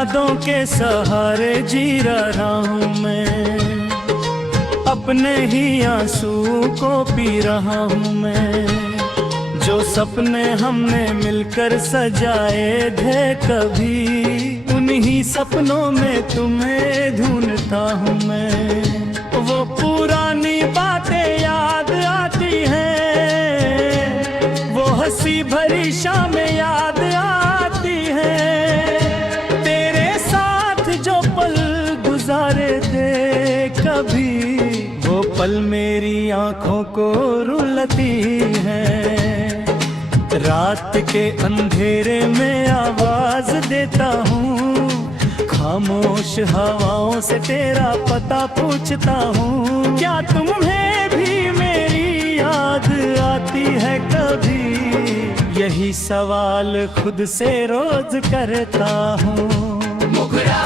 यादों के सहारे जी रहा हूँ मैं, अपने ही आंसू को पी रहा हूँ मैं। जो सपने हमने मिलकर सजाए थे कभी, उन्हीं सपनों में तुम्हें ढूंढता हूँ मैं। वो पुरानी बातें याद आती हैं, वो हंसी भरी शामें याद आती हैं। तेरे साथ जो पल गुजारे थे कभी, वो पल मेरी आंखों को रुलाती हैं। रात के अंधेरे में आवाज देता हूँ, खामोश हवाओं से तेरा पता पूछता हूँ। क्या तुम्हें भी मेरी याद आती है कभी, यही सवाल खुद से रोज करता हूँ। मुखड़ा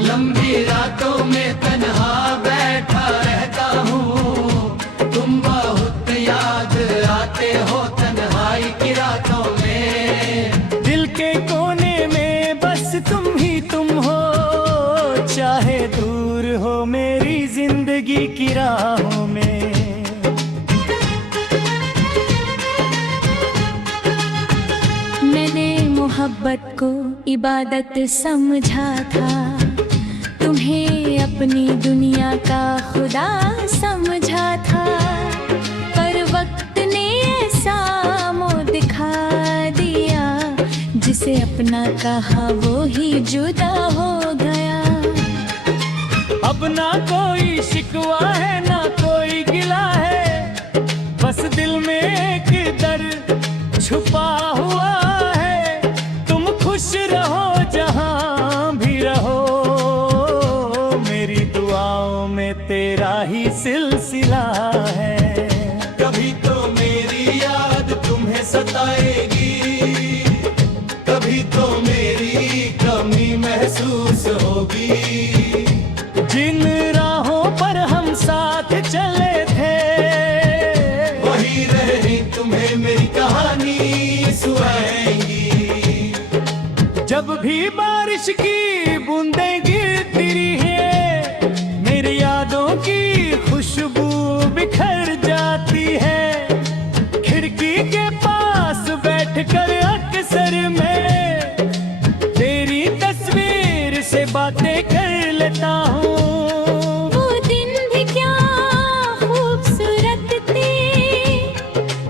लंबी रातों में तन्हा बैठा रहता हूँ, तुम बहुत याद आते हो तन्हाई की रातों में। दिल के कोने में बस तुम ही तुम हो, चाहे दूर हो मेरी जिंदगी की राहों में। मैंने मोहब्बत को इबादत समझा था, तुम्हें अपनी दुनिया का खुदा समझा था। पर वक्त ने ऐसा मुँह दिखा दिया, जिसे अपना कहा वो ही जुदा हो गया। अब ना कोई शिकवा है ना कोई गिला है, बस दिल में एक दर्द छुपा हुआ है। तुम खुश रहो जहां भी रहो, मेरी दुआओं में तेरा ही सिलसिला है। कभी तो मेरी याद तुम्हें सताएगी, कभी तो मेरी कमी महसूस होगी। जिन राहों पर हम साथ चले थे, वही रहे तुम्हें मेरी कहानी सुनाएंगी। जब भी बारिश की बूंदें गिरती है, मेरी यादों की खुशबू बिखर जाती है। खिड़की के पास बैठकर अक्सर मैं तेरी तस्वीर से बातें कर लेता हूँ। वो दिन भी क्या खूबसूरत थे,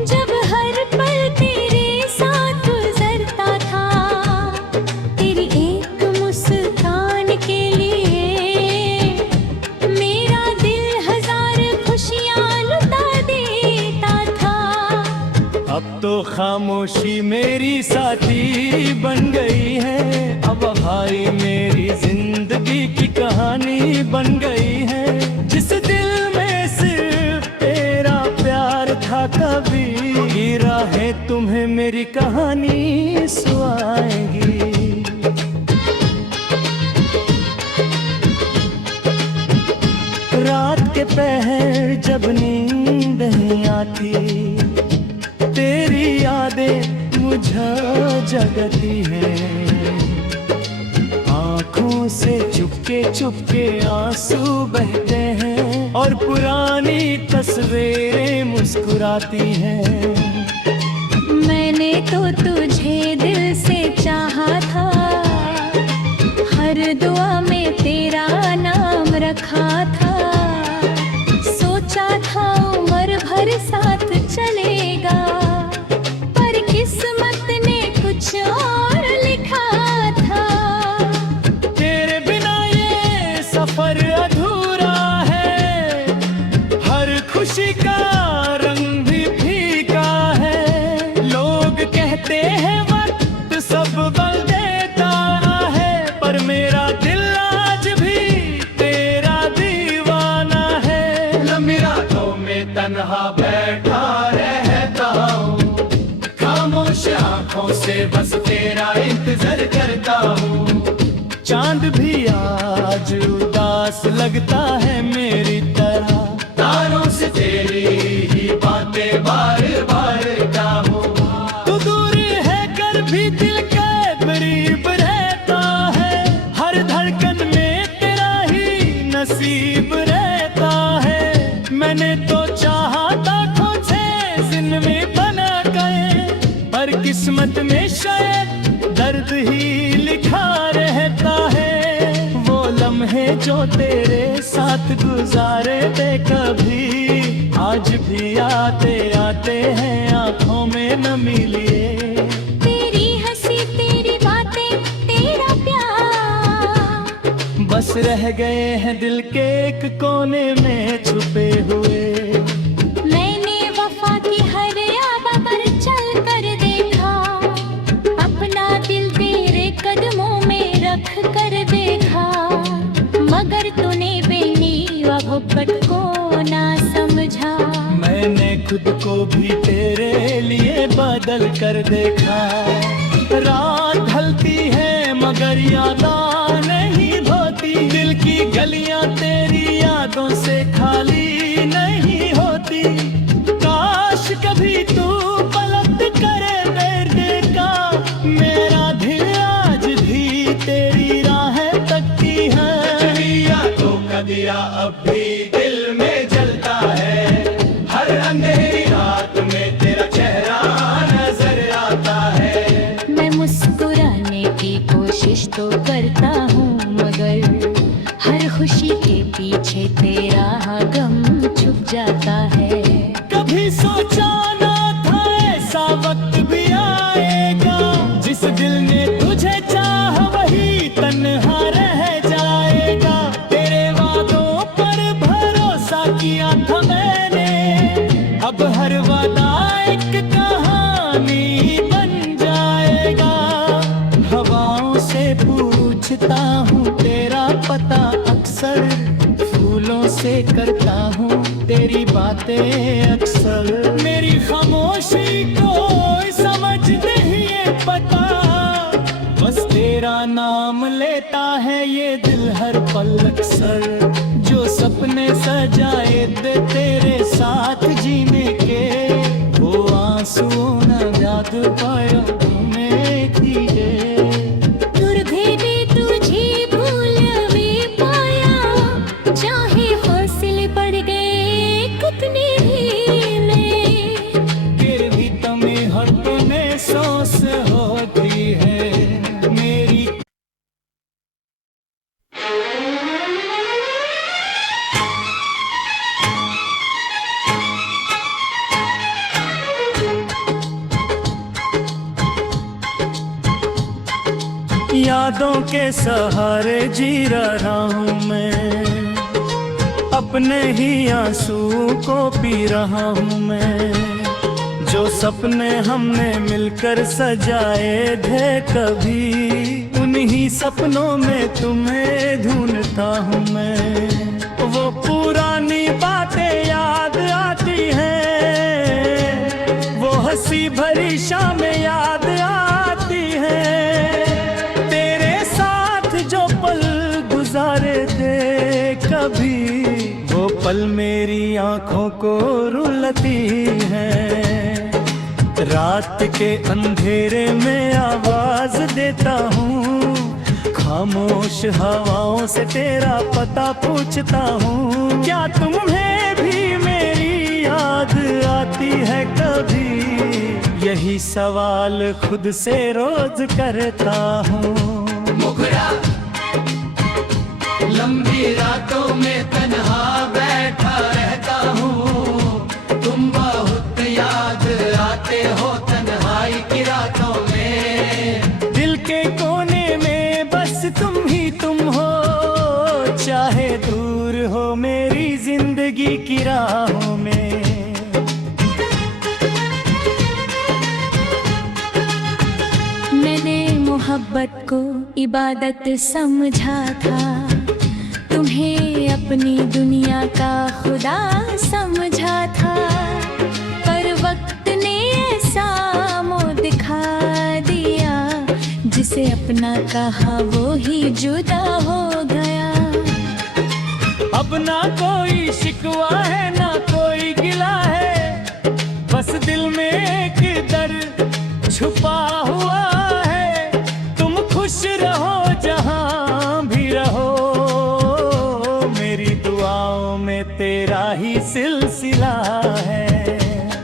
जब हर पल तेरे साथ गुजरता था। तेरी एक मुस्कान के लिए मेरा दिल हजार खुशियाँ लुटा देता था। अब तो खामोशी मेरी साथी बन गई है, अब भाई मेरी जिंदगी की कहानी बन गई है। जिस दिल में सिर्फ तेरा प्यार था कभी, ये राहें तुम्हें मेरी कहानी सुनाएंगी। रात के पहर जब नींद नहीं आती, तेरी यादें मुझे जगती हैं। आँखों से चुपके चुपके आंसू बहते हैं, और पुरानी तस्वीरें मुस्कुराती हैं। मैंने तो तुझे दिल से चाहा था, हर दुआ में तेरा नाम रखा था। सोचा था उम्र भर साथ चलेगा, पर किस्मत ने कुछ और लिखा था। तेरे बिना ये सफर अधूरा है, हर खुशी का रंग भी फीका है। लोग कहते हैं वक्त सब बदल देता है, पर मेरा दिल आज भी तेरा दीवाना है। लंबी रातों में तन्हा बैठा रहता हूँ, खामोश आंखों से बस तेरा इंतजार करता हूँ। चांद भी आज उदास लगता है मेरी तरह, तारों से तेरी ही बातें बार बार कहूँ। तू दूर है कर भी दिल के करीब रह किस्मत में शायद दर्द ही लिखा रहता है। वो लम्हे जो तेरे साथ गुजारे थे कभी, आज भी आते आते हैं आंखों में नमी लिए। तेरी हंसी तेरी बातें तेरा प्यार बस रह गए हैं दिल के एक कोने में छुपे हुए। मैंने वफा की हर आबा पर चल कर देखा, अपना दिल तेरे कदमों में रख कर देखा, मगर तूने बेनी मोहब्बत को ना समझा। मैंने खुद को भी तेरे लिए बदल कर देखा। रात ढलती है मगर यादां नहीं धोती, दिल की गलियां तेरी यादों से खाली नहीं होती। काश कभी तू पलट करे मेरे का, मेरा दिल आज भी तेरी राहें तकती है। यादों का दिया अब भी दिल में जलता है, हर अंधेरी रात में तेरा चेहरा नजर आता है। मैं मुस्कुराने की कोशिश तो करता हूँ, मगर हर खुशी के पीछे तेरा गम छुप जाता है। कभी सोचा ना था ऐसा वक्त भी आएगा, जिस दिल ने तुझे चाहा वही तन्हा रह जाएगा। तेरे वादों पर भरोसा किया था मैंने, अब हर वादा एक कहानी बन जाएगा। हवाओं से पूछता हूँ तेरा पता अक्सर, फूलों से करता हूँ तेरी बातें अक्सर। मेरी खामोशी को समझ नहीं है पता, बस तेरा नाम लेता है ये दिल हर पल अक्सर। जो सपने सजाए थे तेरे साथ जीने के, वो आंसू न याद पाया तुम्हें किए। दूर भी तुझे भूल भी पाया, चाहे हौसले पड़ गए कितने ढीले, फिर भी तुम्हें हर तुम्हें सोच होती है मेरी। यादों के सहारे जी रहा हूँ मैं, अपने ही आंसू को पी रहा हूँ मैं। जो सपने हमने मिलकर सजाए थे कभी, उन्हीं सपनों में तुम्हें ढूंढता हूँ मैं। वो पुरानी बातें याद आती हैं, वो हंसी भरी शामें याद आती हैं। तेरे साथ जो पल गुजारे थे कभी, वो पल मेरी आंखों को रुलाती हैं। रात के अंधेरे में आवाज देता हूँ, खामोश हवाओं से तेरा पता पूछता हूँ। क्या तुम्हें भी मेरी याद आती है कभी, यही सवाल खुद से रोज करता हूँ। मुखरा लंबी रातों में तन्हा बैठा रहता हूँ, तुम बहुत याद आते हो तन्हाई की रातों में। दिल के कोने में बस तुम ही तुम हो, चाहे दूर हो मेरी जिंदगी की राहों में। मैंने मोहब्बत को इबादत समझा था, तुम्हें अपनी दुनिया का खुदा समझा था। पर वक्त ने ऐसा मुँह दिखा दिया, जिसे अपना कहा वो ही जुदा हो गया। अब ना कोई शिकवा है ना कोई गिला है, बस दिल में एक दर्द छुपा हुआ है। तुम खुश रहो जहां भी रहो, मेरी दुआओं में तेरा ही सिलसिला है।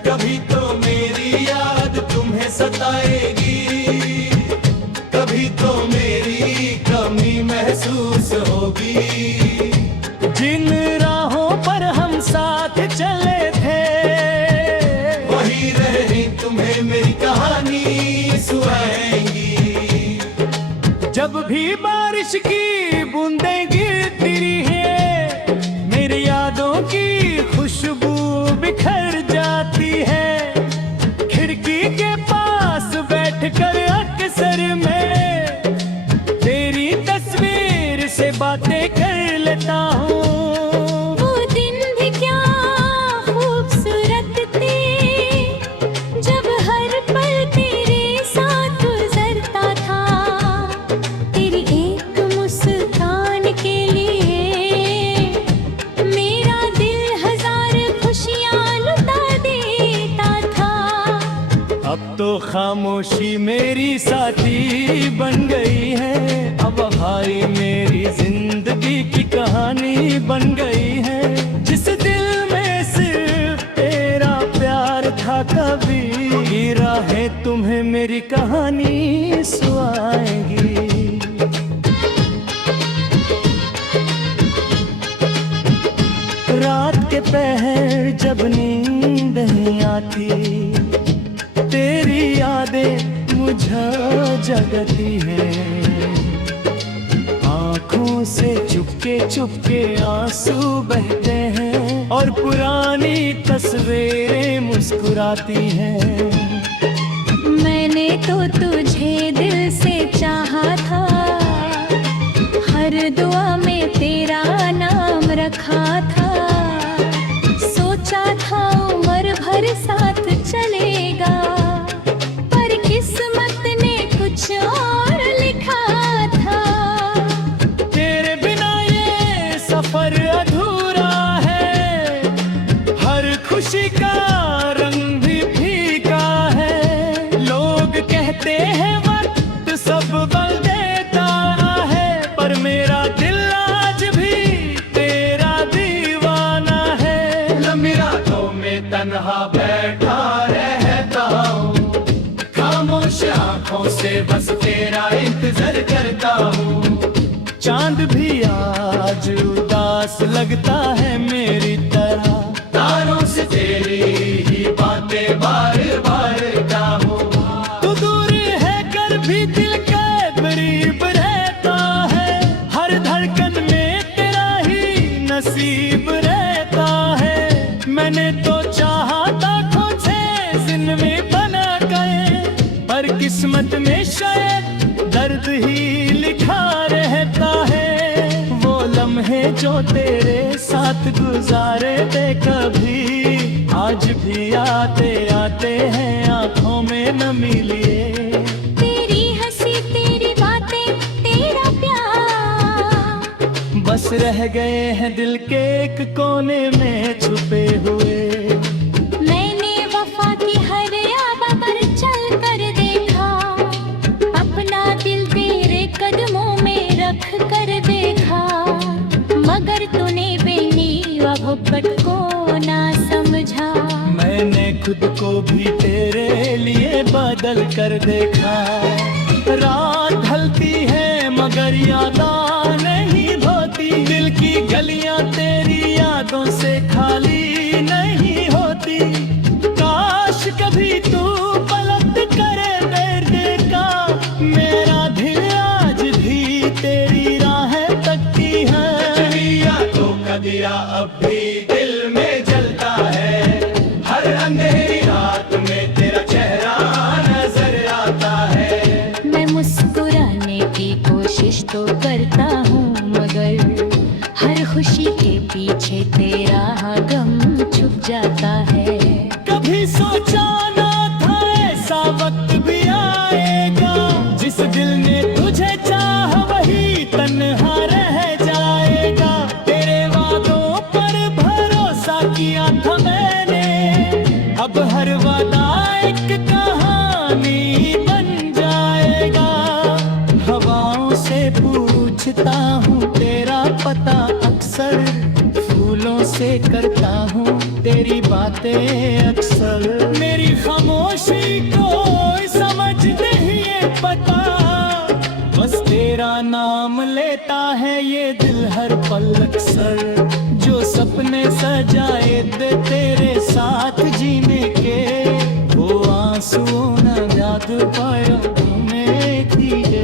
कभी तो मेरी याद तुम्हें सताएगी, होगी। जिन राहों पर हम साथ चले थे, वही रहे तुम्हें मेरी कहानी सुनाएंगी। जब भी बारिश की बूंदें गिरती है, मेरी यादों की खुशबू बिखर जाती है। खिड़की के पास बैठकर अक्सर मैं तेरी तस्वीर से बातें कर लेता हूँ। वो दिन भी क्या खूबसूरत थे, जब हर पल तेरे साथ गुजरता था। तेरी एक मुस्कान के लिए मेरा दिल हजार खुशियाँ लुटा देता था। अब तो खामोशी मेरी साथी बन गई है। अब वफाई मेरी जिंदगी की कहानी बन गई है। जिस दिल में सिर्फ तेरा प्यार था, कभी राहें तुम्हें मेरी कहानी सुनाएंगी। रात के पहर जब नींद नहीं आती, तेरी यादें मुझे जगती है। आँखों से चुपके चुपके आंसू बहते हैं और पुरानी तस्वीरें मुस्कुराती हैं। मैंने तो तुझे दिल से चाहा था, हर दुआ में तेरा नाम रखा था। सोचा था उम्र भर साथ चलेगा, पर किस्मत ने कुछ और लिखा था। तेरे बिना ये सफर अधूरा है, हर खुशी का रंग भी फीका है। लोग कहते हैं वक्त सब बदल देता है, पर मेरा दिल आज भी तेरा दीवाना है। लंबी रातों में तन्हा बैठा रहता हूँ, खामोश आंखों से बस तेरा इंतजार करता हूँ। चांद भी आज उदास लगता है मेरी तरह, तारों से तेरी ही बातें बार बार गाऊं। तू दूर है कर भी दिल के करीब रहता है। हर धड़कन में तेरा ही नसीब रहता है। मैंने तो चाहा था खुद से जिंदगी बना गए, पर किस्मत में शायद दर्द ही लिखा रहता है। वो लम्हे जो तेरे साथ गुजारे थे कभी, आज भी आते आते हैं आंखों में नमी लिए। तेरी हंसी तेरी बातें तेरा प्यार बस रह गए हैं दिल के एक कोने में छुपे हुए। मैंने वफा की हर आबा पर चल कर देखा, अपना दिल तेरे कदमों में रख कर देखा। मगर तूने बेनी मोहब्बत को ना समझा। मैंने खुद को भी तेरे लिए बदल कर देखा। रात ढलती है मगर यादें नहीं धोती, दिल की गलियां तेरी यादों से खाली नहीं होती। काश कभी तू पलट करे मेरे का, मेरा दिल आज भी तेरी राहें तकती है। तो का दिया अब भी दिल में जलता है, हर अंधेरी रात में तेरा चेहरा नजर आता है। मैं मुस्कुराने की कोशिश तो करता हूँ, मगर हर खुशी के पीछे तेरा गम छुप जाता है। कभी सोचा ना था ऐसा वक्त भी आएगा, जिस दिल ने तुझे चाहा वही तन्हा रह जाएगा। तेरे वादों पर भरोसा किया था मैंने, अब हर वादा एक कहानी बन जाएगा। हवाओं से पूछता हूँ तेरा पता, अक्सर फूलों से करता हूँ तेरी बातें अक्सर। मेरी खामोशी को समझ नहीं है पता, बस तेरे तेरा नाम लेता है ये दिल हर पल अक्सर, जो सपने सजाए दे तेरे साथ जीने के, वो आंसू न याद पाया तुम्हें किए।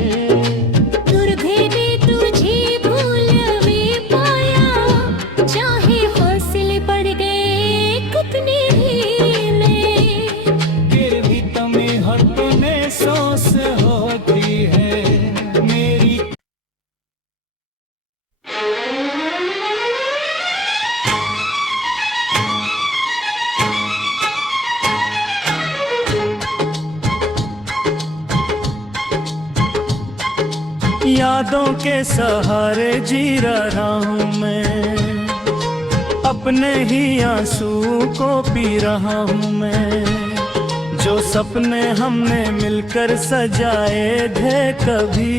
यादों के सहारे जी रहा हूँ मैं, अपने ही आंसू को पी रहा हूँ मैं। जो सपने हमने मिलकर सजाए थे कभी,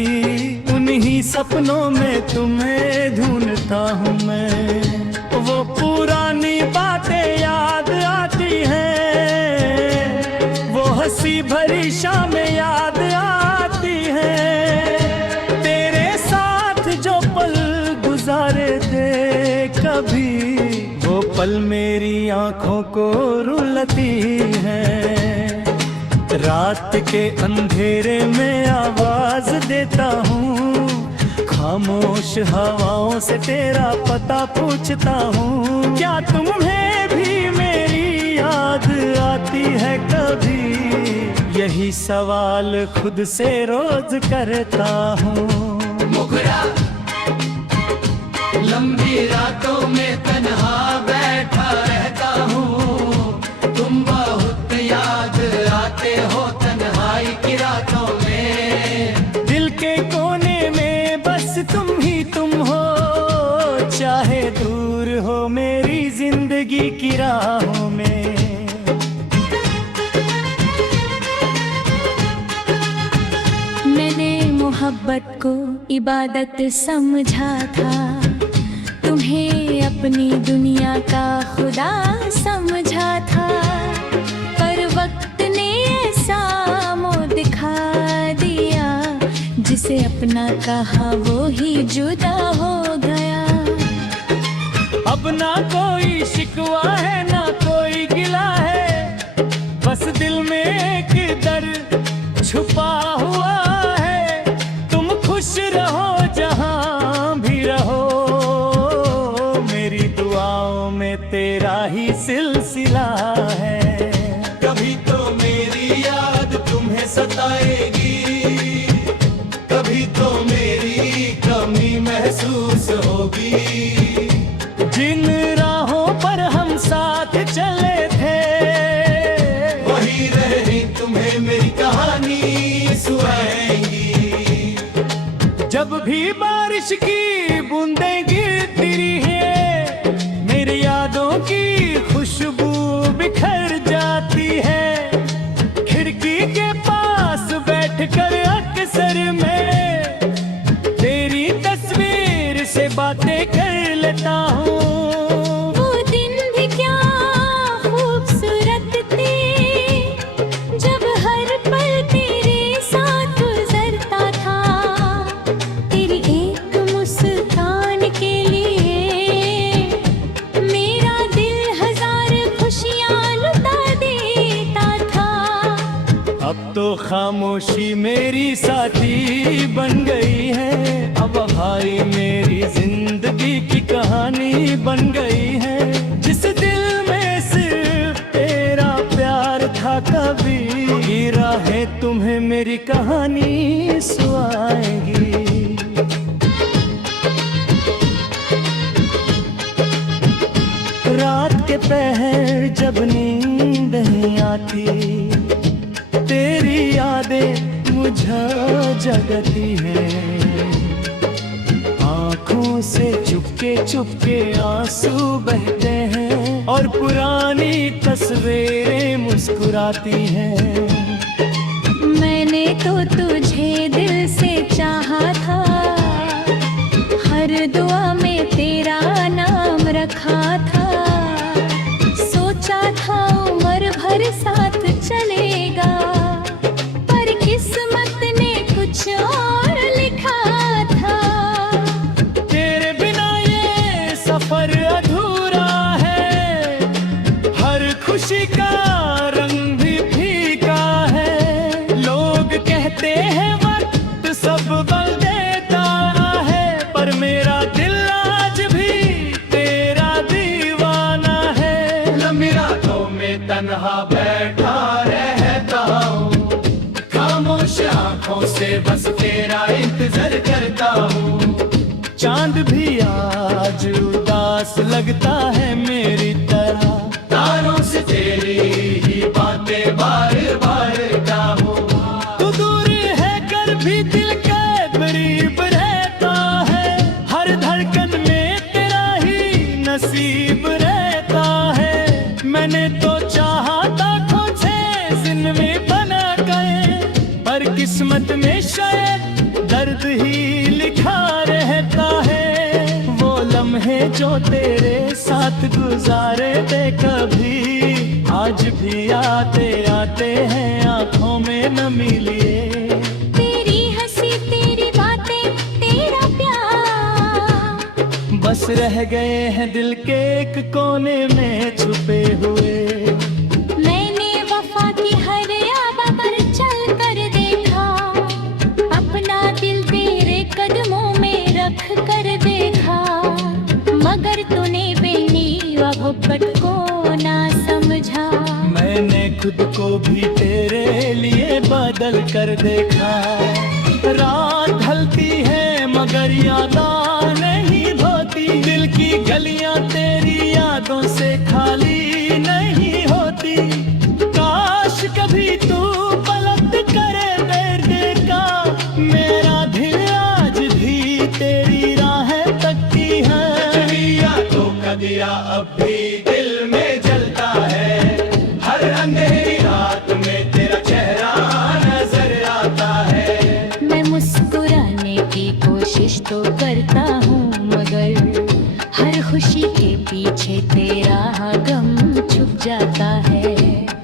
उन्हीं सपनों में तुम्हें ढूंढता हूँ मैं। वो पुरानी बातें याद आती हैं, वो हंसी भरी शामें याद आती हैं, गुजारे थे कभी, वो पल मेरी आंखों को रुलाती है। रात के अंधेरे में आवाज देता हूँ, खामोश हवाओं से तेरा पता पूछता हूँ। क्या तुम्हें भी मेरी याद आती है कभी, यही सवाल खुद से रोज करता हूँ। लंबी रातों में तन्हा बैठा रहता हूँ, तुम बहुत याद आते हो तन्हाई की रातों में। दिल के कोने में बस तुम ही तुम हो, चाहे दूर हो मेरी जिंदगी की राहों में। मैंने मोहब्बत को इबादत समझा था, तुम्हें अपनी दुनिया का खुदा समझा था, पर वक्त ने ऐसा मुँह दिखा दिया, जिसे अपना कहा वो ही जुदा हो गया। अब ना कोई शिकवा है ना कोई गिला है, बस दिल में एक दर्द छुपा हुआ है। तुम खुश रहो जहाँ भी रहो, तेरा ही सिलसिला है। कभी तो मेरी याद तुम्हें सताएगी, कभी तो मेरी कमी महसूस होगी। जिन राहों पर हम साथ चले थे, वही रही तुम्हें मेरी कहानी सुनाएंगी। जब भी बारिश की बूंदें गिरती है, यादों की खुशबू बिखर जाती है। खिड़की के पास बैठकर अक्सर मैं तेरी तस्वीर से बातें कर लेता हूँ। वो दिन भी क्या खूबसूरत थे, जब हर पल तेरे साथ गुजरता था। तेरी एक मुस्कान के लिए अब तो खामोशी मेरी साथी बन गई है, अब भाई मेरी जिंदगी की कहानी बन गई है। जिस दिल में सिर्फ तेरा प्यार था कभी, ये राहें तुम्हें मेरी कहानी सुनाएंगी। रात के पहर जब नींद नहीं आती, तेरी यादें मुझे जगती है। आँखों से चुपके चुपके आंसू बहते हैं, और पुरानी तस्वीरें मुस्कुराती हैं। मैंने तो तुझे दिल से चाहा था, हर दुआ में तेरा नाम रखा था। सोचा था उम्र भर साथ चलेगा, पर किस्मत ने कुछ और लिखा तेरा इंतजार करता हूँ। चांद भी आज उदास लगता है मेरी तरह, तारों से तेरी ही बातें बार बार गाऊं। तू दूर है कर भी दिल के करीब रहता है, हर धड़कन में तेरा ही नसीब रहता है। मैंने तो चाहा था खोजे जिंदगी बना गए, पर किस्मत में शायद दर्द ही लिखा रहता है। वो लम्हे जो तेरे साथ गुजारे थे कभी, आज भी आते आते हैं आंखों में नमी लिए। तेरी हंसी तेरी बातें तेरा प्यार बस रह गए हैं दिल के एक कोने में छुपे हुए। मैंने वफा की हर आबा पर चल कर देखा, अपना दिल तेरे कदमों में रख कर देखा। मगर तूने बेनी मोहब्बत को ना समझा। मैंने खुद को भी तेरे लिए बदल कर देखा। रात ढलती है मगर यादें नहीं धोती, दिल की गलियां तेरी यादों से खाली नहीं होती। काश कभी तू पलट करे मेरे का, मेरा दिल आज भी तेरी राहें तकती है। यादों का दिया अब भी दिल में जलता है, हर अंधेरी रात में तेरा चेहरा नजर आता है। मैं मुस्कुराने की कोशिश तो करता हूँ, मगर हर खुशी के पीछे तेरा गम छुप जाता है।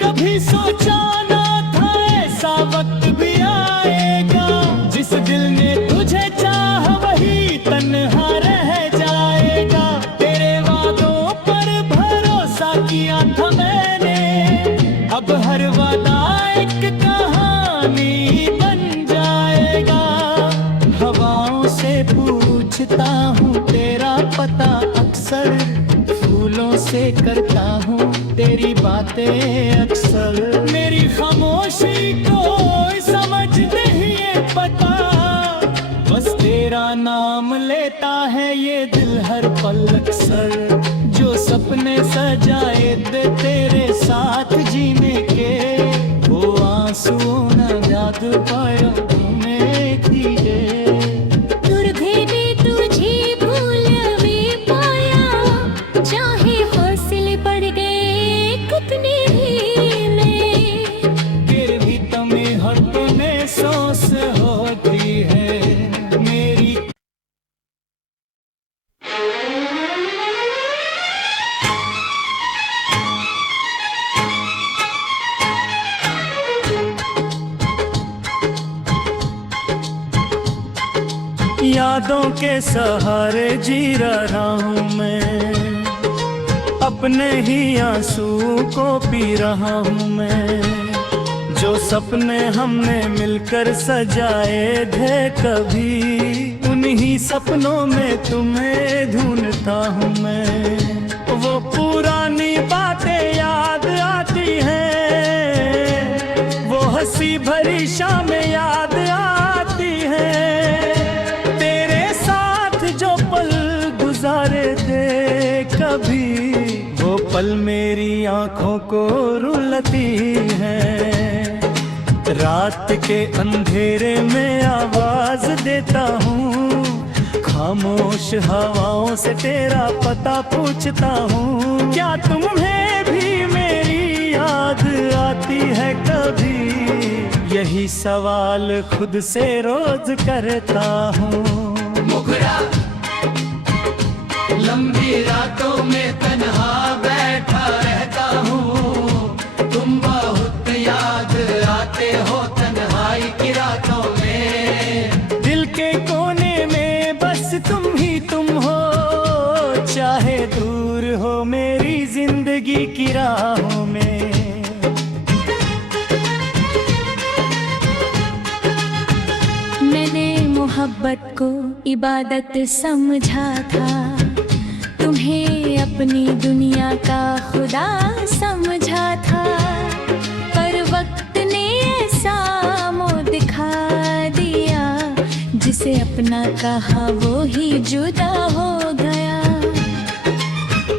कभी सोचा ना था ऐसा वक्त भी आएगा, जिस दिल ने तुझे चाहा वही तन्हा रह जाएगा। तेरे वादों पर भरोसा किया था मैंने, अब हर वादा एक कहानी बन जाएगा। हवाओं से पूछता हूँ तेरा पता अक्सर, फूलों से करता हूँ तेरी बातें अक्सर। मेरी खामोशी को समझ नहीं है पता, बस तेरा नाम लेता है ये दिल हर पल अक्सर। जो सपने सजाए थे तेरे साथ जीने के, वो आंसू न याद पाया तूने किए। दूर भी तुझे भूल भी पाया, चाहे हौसले पड़ गए कितने ढीले। फिर भी तुम्हें हर तूने सोच होती है मेरी। यादों के सहारे जी रहा हूँ मैं, अपने ही आंसू को पी रहा हूँ मैं। जो सपने हमने मिलकर सजाए थे कभी, उन्हीं सपनों में तुम्हें ढूंढता हूँ मैं। वो पुरानी बातें याद आती हैं, वो हंसी भरी शामें याद आती हैं। तेरे साथ जो पल गुजारे थे कभी, वो पल मेरी आंखों को रुलाती हैं। रात के अंधेरे में आवाज देता हूँ, खामोश हवाओं से तेरा पता पूछता हूँ। क्या तुम्हें भी मेरी याद आती है कभी, यही सवाल खुद से रोज करता हूँ। मुखरा लंबी रातों में तन्हा बैठा रहता हूँ, तुम बहुत याद आते हो तन्हाई की रातों में। दिल के कोने में बस तुम ही तुम हो, चाहे दूर हो मेरी जिंदगी की राहों में। मैंने मोहब्बत को इबादत समझा था, तुम्हें अपनी दुनिया का खुदा समझा था। पर वक्त ने ऐसा मुँह दिखा दिया, जिसे अपना कहा वो ही जुदा हो गया।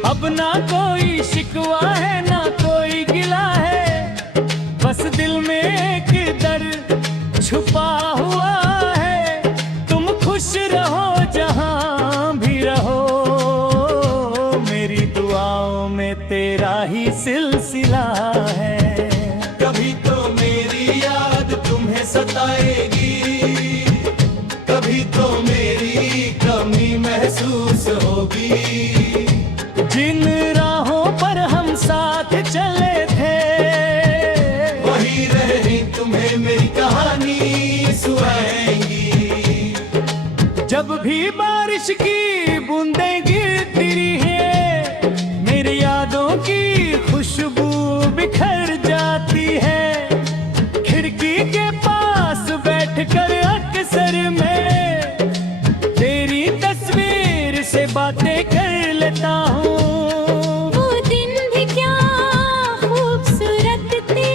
अब ना कोई शिकवा है ना कोई गिला है, बस दिल में एक दर्द छुपा हुआ है। तुम खुश रहो जहां भी रहो, मेरी दुआओं में तेरा ही सिलसिला है। कभी तो मेरी याद तुम्हें सताएगी, कभी तो मेरी कमी महसूस होगी। जिन राहों पर हम साथ चले थे, वही रही तुम्हें मेरी कहानी सुनाएंगी। जब भी बारिश की बूंदें गिरती है, मेरी यादों की खुशबू बिखर जाती है। खिड़की के पास बैठकर अक्सर मैं तेरी तस्वीर से बातें कर लेता हूँ। वो दिन भी क्या खूबसूरत थे,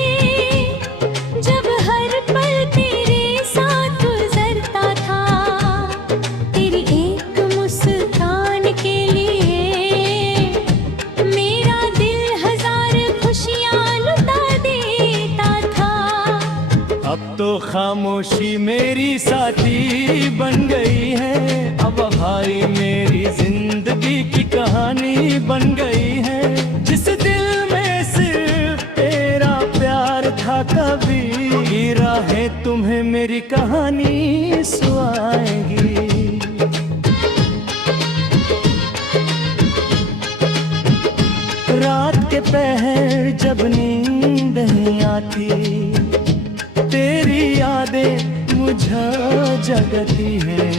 जब हर पल तेरे साथ गुजरता था। तेरी एक मुस्कान के लिए मेरा दिल हजार खुशियाँ लुटा देता था। अब तो खामोशी मेरी साथी बन गई है, अब भाई मेरी जिंदगी की कहानी बन गई है। जिस दिल में सिर्फ तेरा प्यार था, कभी राहें तुम्हें मेरी कहानी सुनाएंगी। रात के पहर जब नींद नहीं आती, तेरी यादें मुझे जगती हैं।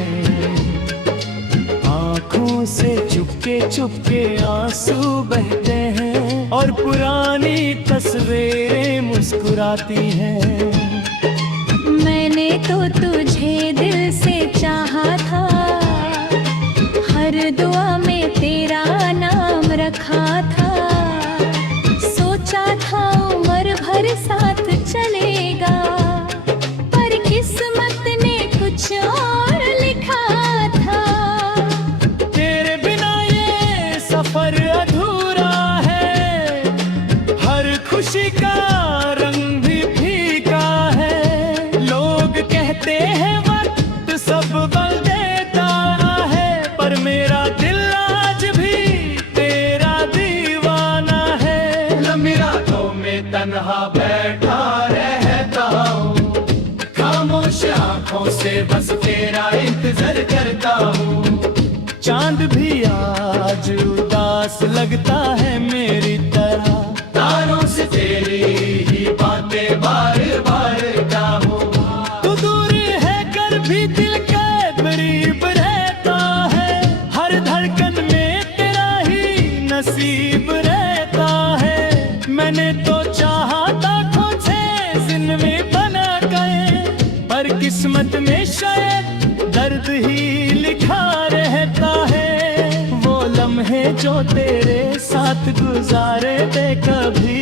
आँखों से चुपके चुपके आंसू बहते हैं, और पुरानी तस्वीरें मुस्कुराती हैं। मैंने तो तुझे दिल से चाहा था, हर दुआ में तेरा नाम रखा था। सोचा था उम्र भर साथ चलेगा, पर किस्मत ने कुछ और लिखा था। तेरे बिना ये सफर अधूरा है, हर खुशी का रंग भी फीका है। लोग कहते हैं वक्त सब बदल देता है, पर मेरा दिल आज भी तेरा दीवाना है। लंबी रातों में तन्हा बैठा रहता हूँ, खामोश आंखों से बस तेरा इंतजार करता हूँ। चांद भी आज उदास लगता है मेरी तरह, तारों से तेरी ही बातें बार बार गाऊं। तू दूर है कर भी दिल के करीब रहता है। हर धड़कन में तेरा ही नसीब रहता है। मैंने तो चाहा था खुद से जिंदगी बना गए, पर किस्मत में शायद दर्द ही लिखा रहता है। वो लम्हे जो तेरे साथ गुजारे थे कभी,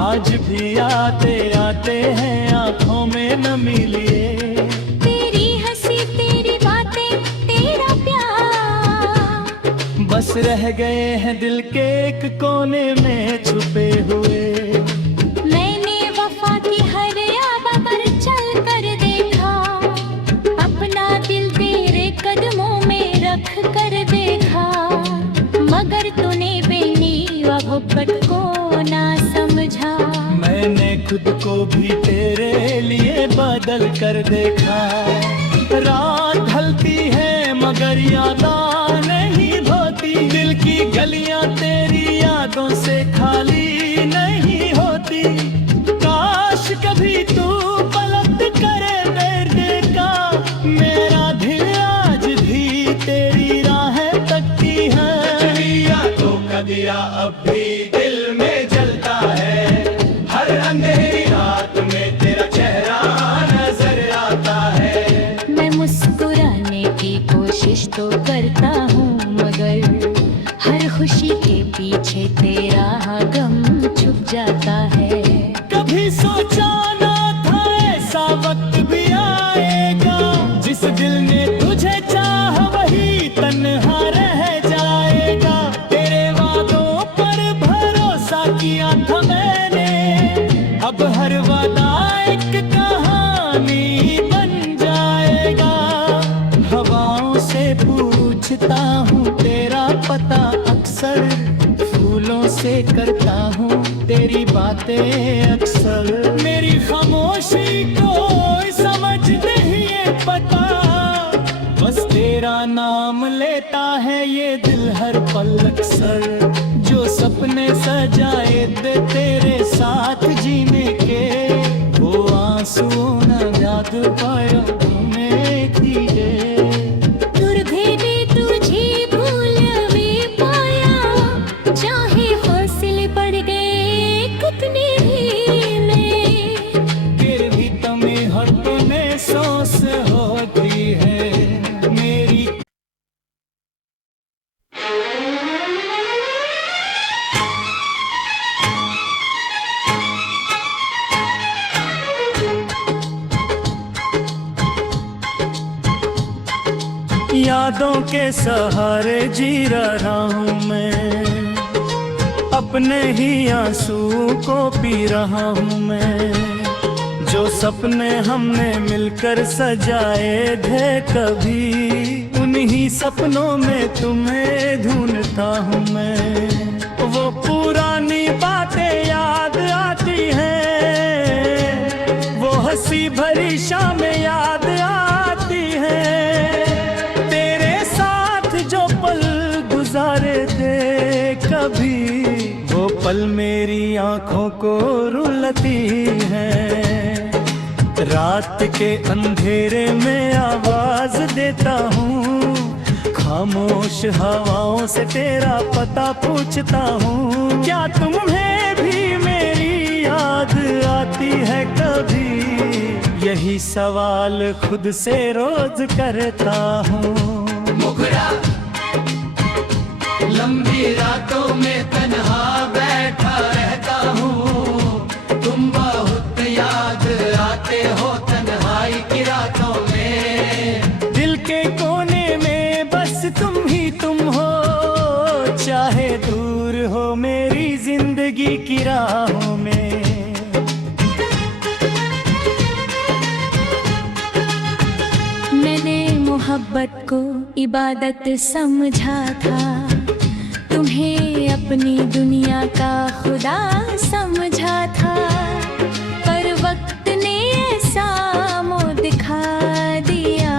आज भी आते आते हैं आंखों में नमी लिए। तेरी हंसी तेरी बातें तेरा प्यार बस रह गए हैं दिल के एक कोने में छुपे हुए। मैंने वफा की हर आबा पर चल कर देखा, अपना दिल तेरे कदमों में रख कर देखा। मगर तूने बेनी व मोहब्बत को ना समझा। मैंने खुद को भी तेरे लिए बदल कर देखा। रात ढलती है मगर यादें नहीं धोती, दिल की गलियां तेरी यादों से खाली नहीं होती। काश कभी तू पलट करे मेरे का, मेरा दिल आज भी तेरी राहें तकती है। तो कदिया अब भी दिल में जलता है, हर अंधेरी रात में तेरा चेहरा नजर आता है। मैं मुस्कुराने की कोशिश तो करता हूँ, मगर हर खुशी के पीछे तेरा गम छुप जाता है। कभी सोचा ना था ऐसा वक्त भी आएगा, जिस दिल ने पूछता हूँ तेरा पता अक्सर, फूलों से करता हूँ तेरी बातें अक्सर। मेरी खामोशी को समझ नहीं है पता, बस तेरा नाम लेता है ये दिल हर पल अक्सर। जो सपने सजाए दे तेरे साथ जीने के, वो आंसू न याद पाया तुम्हें किए। यादों के सहारे जी रहा हूँ मैं, अपने ही आंसू को पी रहा हूँ मैं। जो सपने हमने मिलकर सजाए थे कभी, उन्हीं सपनों में तुम्हें ढूंढता हूँ मैं। वो पुरानी बातें याद आती हैं, वो हंसी भरी शामें याद आती हैं। गुजारे थे कभी, वो पल मेरी आंखों को रुलाती है। रात के अंधेरे में आवाज देता हूँ, खामोश हवाओं से तेरा पता पूछता हूँ। क्या तुम्हें भी मेरी याद आती है कभी, यही सवाल खुद से रोज करता हूँ। लंबी रातों में तन्हा बैठा रहता हूँ, तुम बहुत याद आते हो तन्हाई की रातों में। दिल के कोने में बस तुम ही तुम हो, चाहे दूर हो मेरी जिंदगी की राहों में। मैंने मोहब्बत को इबादत समझा था, तुम्हें अपनी दुनिया का खुदा समझा था। पर वक्त ने ऐसा मुँह दिखा दिया,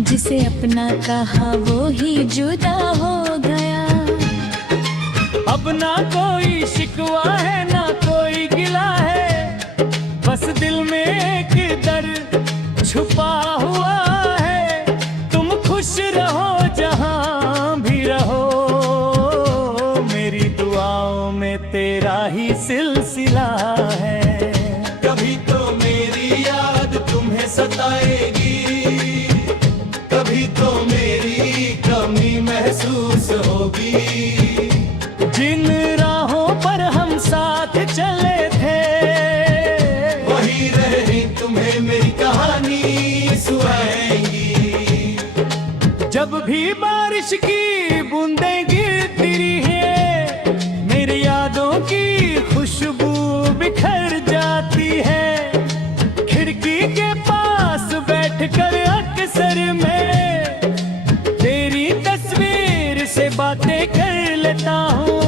जिसे अपना कहा वो ही जुदा हो गया। अब ना कोई शिकवा है ना कोई गिला है, बस दिल में एक दर्द छुपा हुआ है। तुम खुश रहो जहाँ भी रहो, तेरा ही सिलसिला है। कभी तो मेरी याद तुम्हें सताएगी, कभी तो मेरी कमी महसूस होगी। जिन राहों पर हम साथ चले थे, वही रही तुम्हें मेरी कहानी सुनाएंगी। जब भी बारिश की बूंदें गिरती है, यादों की खुशबू बिखर जाती है। खिड़की के पास बैठकर अक्सर मैं तेरी तस्वीर से बातें कर लेता हूँ।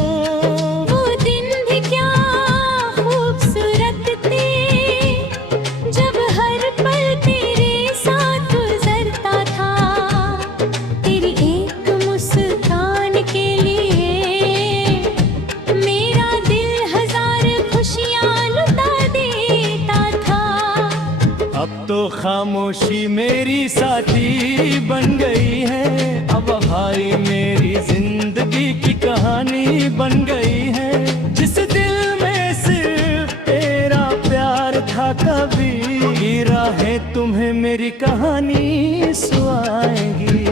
वो दिन भी क्या खूबसूरत थे, जब हर पल तेरे साथ गुजरता था। तेरी एक मुस्कान के लिए अब तो खामोशी मेरी साथी बन गई है। अब हाय मेरी जिंदगी की कहानी बन गई है। जिस दिल में सिर्फ तेरा प्यार था कभी, ये राहें तुम्हें मेरी कहानी सुनाएंगी।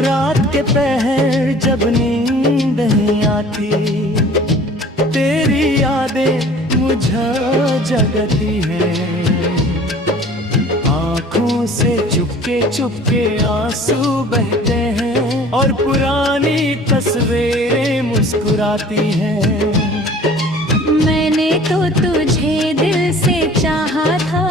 रात के पहर जब नींद नहीं आती, तेरी यादें मुझे जगती हैं। आँखों से चुपके चुपके आंसू बहते हैं और पुरानी तस्वीरें मुस्कुराती हैं। मैंने तो तुझे दिल से चाहा था,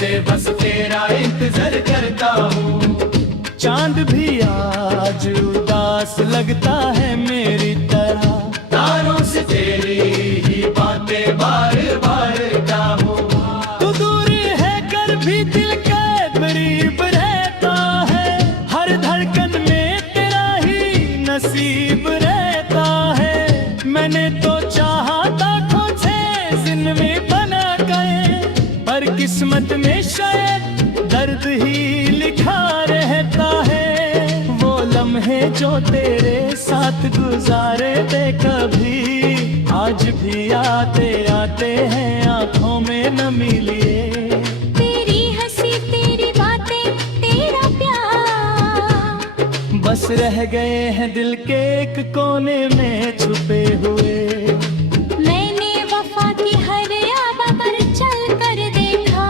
से बस तेरा इंतजार करता हूँ। चांद भी आज उदास लगता है मेरी तरह, तारों से तेरी ही बातें बार बार चाहूँ। तू दूर है कर भी दिल के करीब रहता है, हर धड़कन में तेरा ही नसीब रहता है। मैंने तो चाहा था खुद से जिंदगी बना गए, पर किस्मत में शायद दर्द ही लिखा रहता है। वो लम्हे जो तेरे साथ गुजारे थे कभी, आज भी आते आते हैं आंखों में नमी लिए। तेरी हंसी तेरी बातें तेरा प्यार बस रह गए हैं दिल के एक कोने में छुपे हुए। मैंने वफा की हर आवा पर चल कर देखा,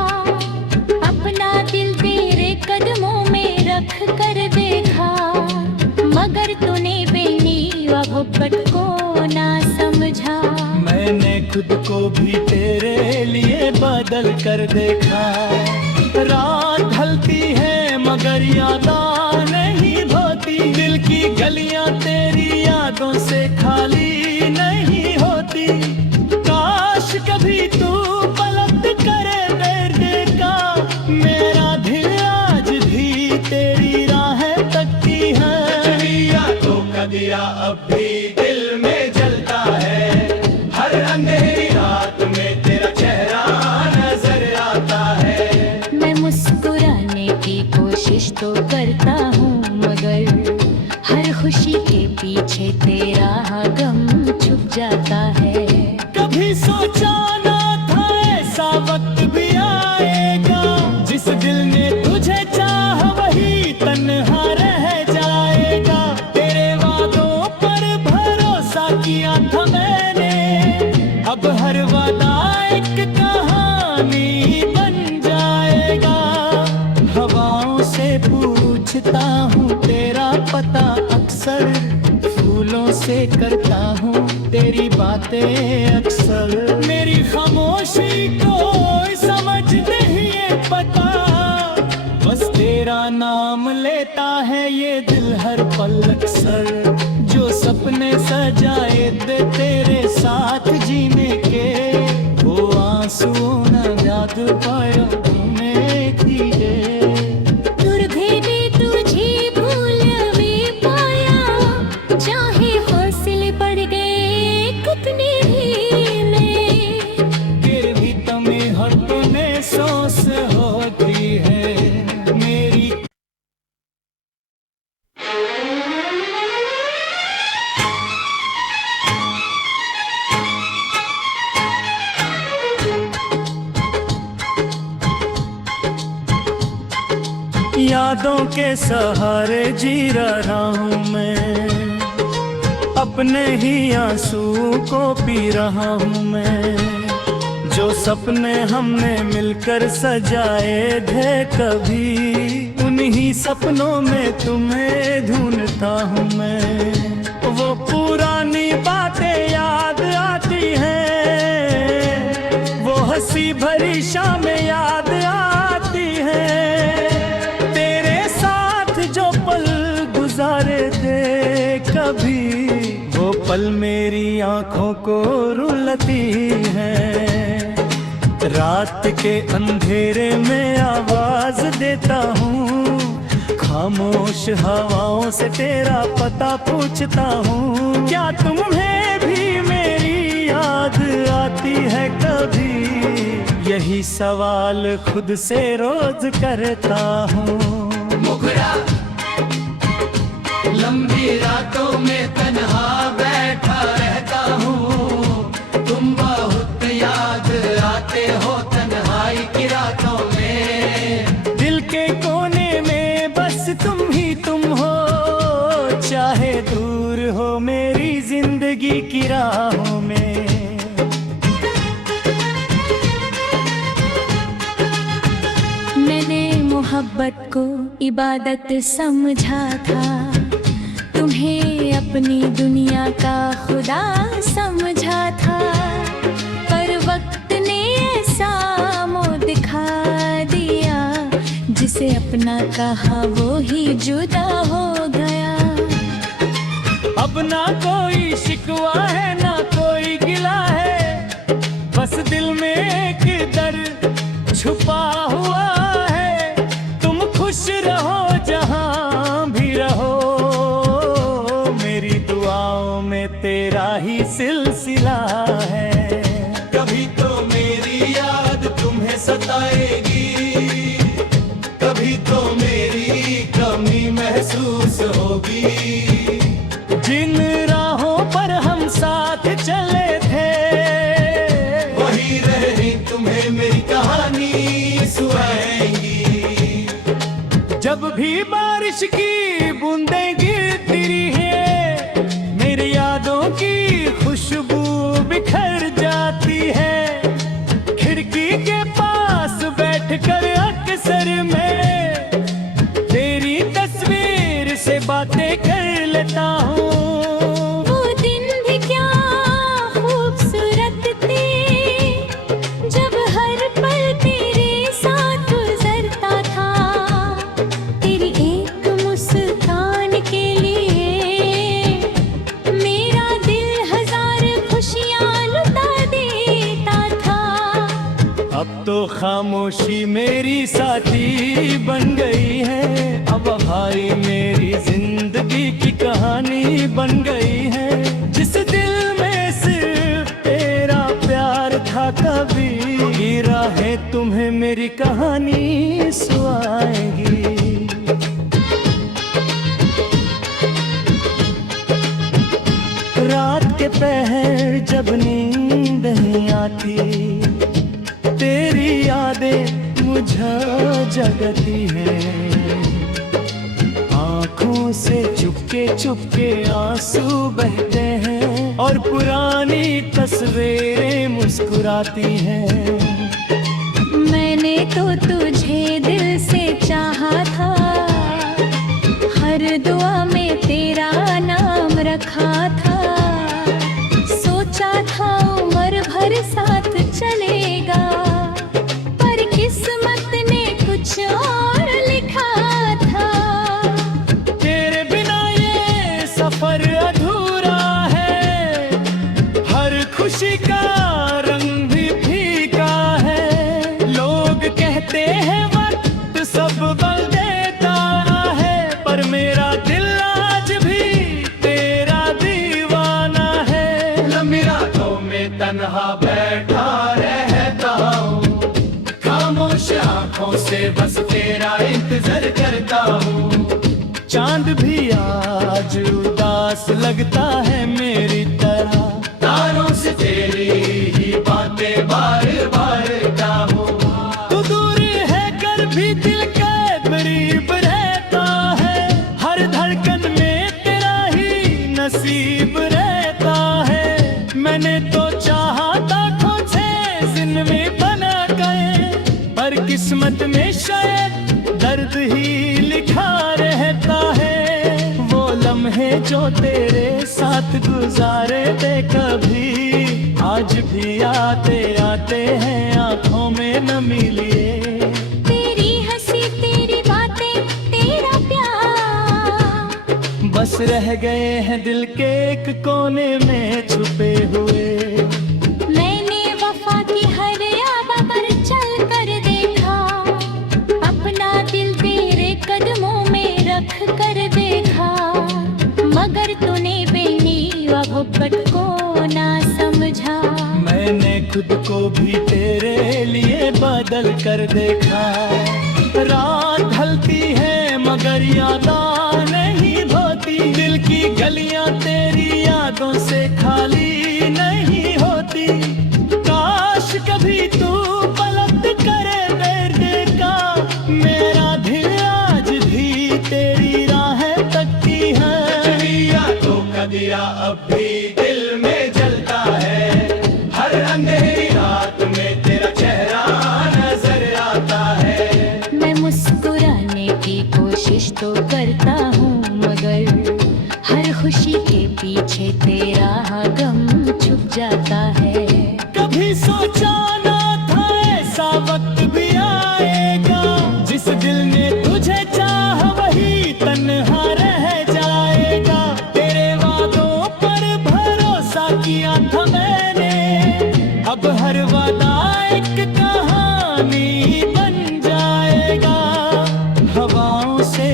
अपना दिल तेरे कदमों में रख कर देखा। मगर तूने बेनी मोहब्बत को ना समझा। मैंने खुद को भी तेरे लिए बदल कर देखा। रात ढलती है मगर यादां नहीं धोती, दिल की गलियां तेरी यादों से खाली नहीं होती। काश कभी तू पलट करे मेरे का, मेरा दिल आज भी तेरी राहें तकती है। यादों का दिया अब भी दिल में जलता है, हर अंधेरी रात में तेरा चेहरा नजर आता है। मैं मुस्कुराने की कोशिश तो करता हूँ, मगर हर खुशी के पीछे तेरा गम छुप जाता है। कभी सोचा ना था ऐसा वक्त भी आएगा, जिस दिल ने तुझे चाहा वही तन्हा रह जाएगा। तेरे वादों पर भरोसा किया था मैंने, अब हर वादा एक कहानी बन जाएगा। हवाओं से पूछता हूँ तेरा पता अक्सर, फूलों से करता हूँ तेरी बातें अक्सर। मेरी खामोशी को समझ नहीं है पता, बस तेरा नाम लेता है ये दिल हर पल अक्सर। जो सपने सजाए थे तेरे साथ जीने के, वो आंसू न याद पाया तूने किए। दूर भी तुझे भूल भी पाया, चाहे हौसले पड़ गए कितने ढीले। फिर भी तुम्हें हर तूने सोच होती है मेरी। यादों के सहारे जी रहा हूँ मैं, अपने ही आंसू को पी रहा हूँ मैं। जो सपने हमने मिलकर सजाए थे कभी, उन्हीं सपनों में तुम्हें ढूंढता हूँ मैं। वो पुरानी बातें याद आती हैं, वो हंसी भरी शामें याद आती हैं। तेरे साथ जो पल गुजारे थे कभी, वो पल मेरी आंखों को रुलाती हैं। रात के अंधेरे में आवाज देता हूँ, खामोश हवाओं से तेरा पता पूछता हूँ। क्या तुम्हें भी मेरी याद आती है कभी, यही सवाल खुद से रोज करता हूँ। मुखरा लंबी रातों में तन्हा बैठा रहता हूँ, तुम बहुत याद आते हो तन्हाई की रातों में। दिल के कोने में बस तुम ही तुम हो, चाहे दूर हो मेरी जिंदगी की राहों में। मैंने मोहब्बत को इबादत समझा था, तुम्हें अपनी दुनिया का खुदा समझा था। पर वक्त ने ऐसा मुँह दिखा दिया जिसे अपना कहा वो ही जुदा हो गया। अब ना कोई शिकवा है ना कोई गिला है, बस दिल में एक दर्द छुपा हुआ है। तुम खुश रहो जहां भी रहो, मेरी दुआओं में तेरा ही सिलसिला है। कभी तो मेरी याद तुम्हें सताएगी, कभी तो मेरी कमी महसूस होगी। जिन राहों पर हम साथ चले थे, वही रहनी तुम्हें मेरी कहानी सुनाएंगी। जब भी बारिश की बूंदें गिरती है, मेरी यादों की खुशबू बिखर जाती है। खिड़की के पास बैठकर अक्सर मैं तेरी तस्वीर से बातें कर लेता हूँ। वो दिन भी क्या खूबसूरत थे, जब हर पल तेरे साथ गुजरता था। तेरी एक मुस्कान के लिए मेरा दिल हजार खुशियाँ लुटा देता था। अब तो खामोशी मेरी साथी बन गई है, अब भाई मेरी जिंदगी की कहानी बन गई है। जिस दिल में सिर्फ तेरा प्यार था, कभी राहें तुम्हें मेरी कहानी सुनाएंगी। रात के पहर जब नींद नहीं आती, तेरी यादें मुझे जगती हैं। आँखों से चुपके चुपके आंसू बहते हैं, और पुरानी तस्वीरें मुस्कुराती हैं। मैंने तो तुझे दिल से चाहा था, हर दुआ में तेरा नाम रखा था। सोचा था उम्र भर साथ चलेगा, पर किस्मत ने कुछ और लिखा था। तेरे बिना ये सफर अधूरा है, हर खुशी का रंग भी फीका है। लोग कहते हैं वक्त सब बदल देता है, पर मेरा दिल आज भी तेरा दीवाना है। लंबी रातों में तन्हा बैठा रहता हूँ, खामोश आंखों से बस तेरा इंतजार करता हूँ। चांद भी आज उदास लगता है मेरी तरह, तारों से तेरी ही बातें बार बार गाऊं। तू दूर है कर भी दिल के करीब रहता है। हर धड़कन में तेरा ही नसीब रहता है। मैंने तो चाहा था खुद से जिंदगी बना गए, पर किस्मत में शायद दर्द ही लिखा रहता है। वो लम्हे जो तेरे साथ गुजारे थे कभी, आज भी आते आते हैं आंखों में नमी लिए। तेरी हंसी तेरी बातें तेरा प्यार बस रह गए हैं दिल के एक कोने में छुपे हुए। मैंने वफा की हर आबा पर चल कर देखा, अपना दिल तेरे कदमों में रख कर देखा। मगर तूने बेनी मोहब्बत को ना समझा। मैंने खुद को भी तेरे लिए बदल कर देखा। रात ढलती है मगर यादें नहीं धोती, दिल की गलियां तेरी यादों से खाली नहीं होती। काश कभी तू पलट करे मेरे का, मेरा दिल आज भी तेरी राहें तकती है। यादों का दिया अब भी दिल में जलता है, हर अंधेरी रात में तेरा चेहरा नजर आता है। मैं मुस्कुराने की कोशिश तो करता हूँ, मगर हर खुशी के पीछे तेरा गम छुप जाता है। कभी सोचा ना था ऐसा वक्त भी आएगा, जिस दिल ने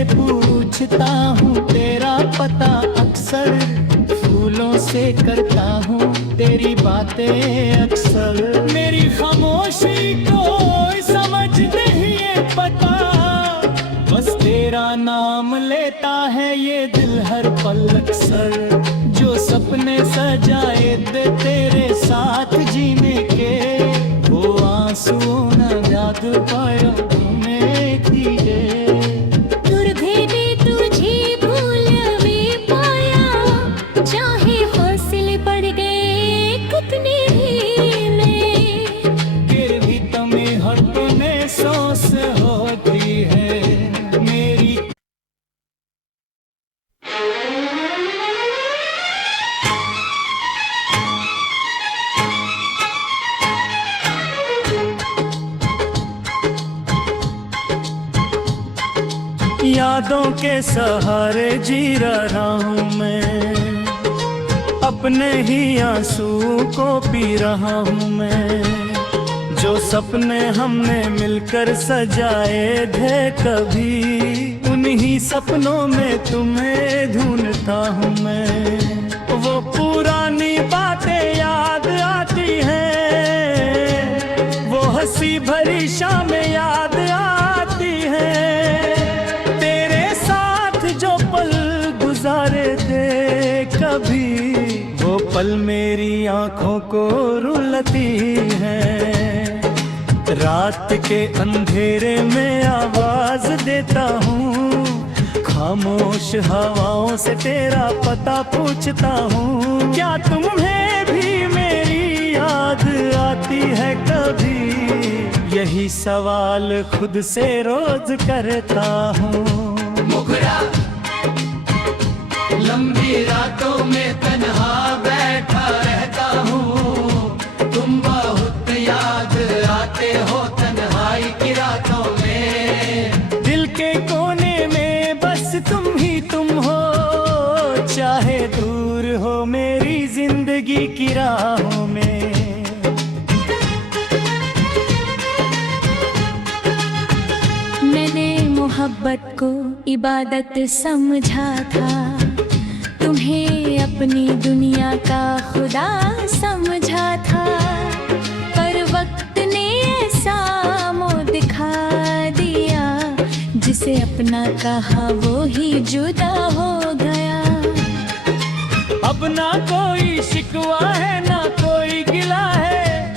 पूछता हूँ तेरा पता अक्सर, फूलों से करता हूँ तेरी बातें अक्सर। मेरी खामोशी को समझ नहीं है पता, बस तेरा नाम लेता है ये दिल हर पल अक्सर। जो सपने सजाए दे तेरे साथ जीने के, वो आंसू न याद पाया तुम्हें किए। यादों के सहारे जी रहा हूँ मैं, अपने ही आंसू को पी रहा हूँ मैं। जो सपने हमने मिलकर सजाए थे कभी, उन्हीं सपनों में तुम्हें ढूंढता हूँ मैं। वो पुरानी बातें याद आती हैं, वो हंसी भरी शामें याद आती हैं। गुजारे थे कभी, वो पल मेरी आंखों को रुलाती है। रात के अंधेरे में आवाज देता हूँ, खामोश हवाओं से तेरा पता पूछता हूँ। क्या तुम्हें भी मेरी याद आती है कभी, यही सवाल खुद से रोज करता हूँ। लंबी रातों में तन्हा बैठा रहता हूँ, तुम बहुत याद आते हो तन्हाई की रातों में। दिल के कोने में बस तुम ही तुम हो, चाहे दूर हो मेरी जिंदगी की राहों में। मैंने मोहब्बत को इबादत समझा था, तुम्हें अपनी दुनिया का खुदा समझा था। पर वक्त ने ऐसा मुँह दिखा दिया, जिसे अपना कहा वो ही जुदा हो गया। अब ना कोई शिकवा है ना कोई गिला है,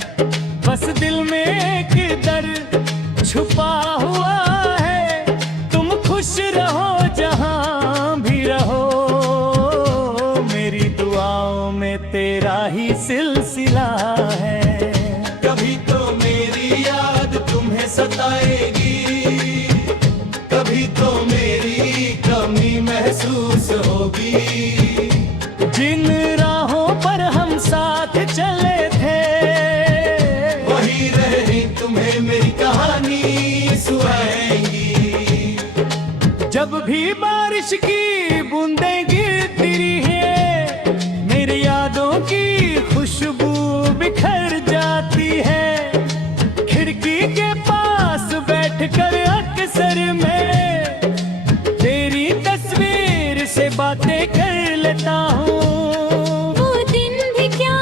बस दिल में एक दर्द छुपा हुआ है। तुम खुश रहो जहाँ भी रहो, तेरा ही सिलसिला है। कभी तो मेरी याद तुम्हें सताएगी, कभी तो मेरी कमी महसूस होगी। जिन राहों पर हम साथ चले थे, वही रही तुम्हें मेरी कहानी सुनाएंगी। जब भी बारिश की बूंदें गिरती है, यादों की खुशबू बिखर जाती है। खिड़की के पास बैठकर अक्सर मैं तेरी तस्वीर से बातें कर लेता हूँ। वो दिन भी क्या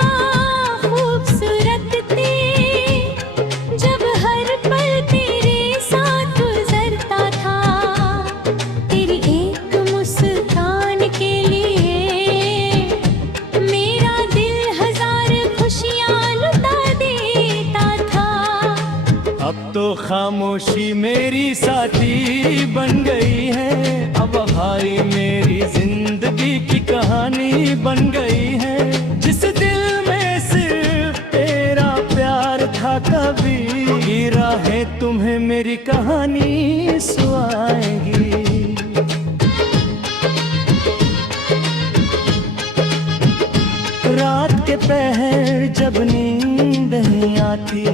खूबसूरत थे, जब हर पल तेरे साथ गुजरता था। तेरी एक मुस्कान के लिए अब तो खामोशी मेरी साथी बन गई है। अब भाई मेरी जिंदगी की कहानी बन गई है। जिस दिल में सिर्फ तेरा प्यार था कभी, ये राहें तुम्हें मेरी कहानी सुनाएंगी। रात के पहर जब नींद नहीं आती,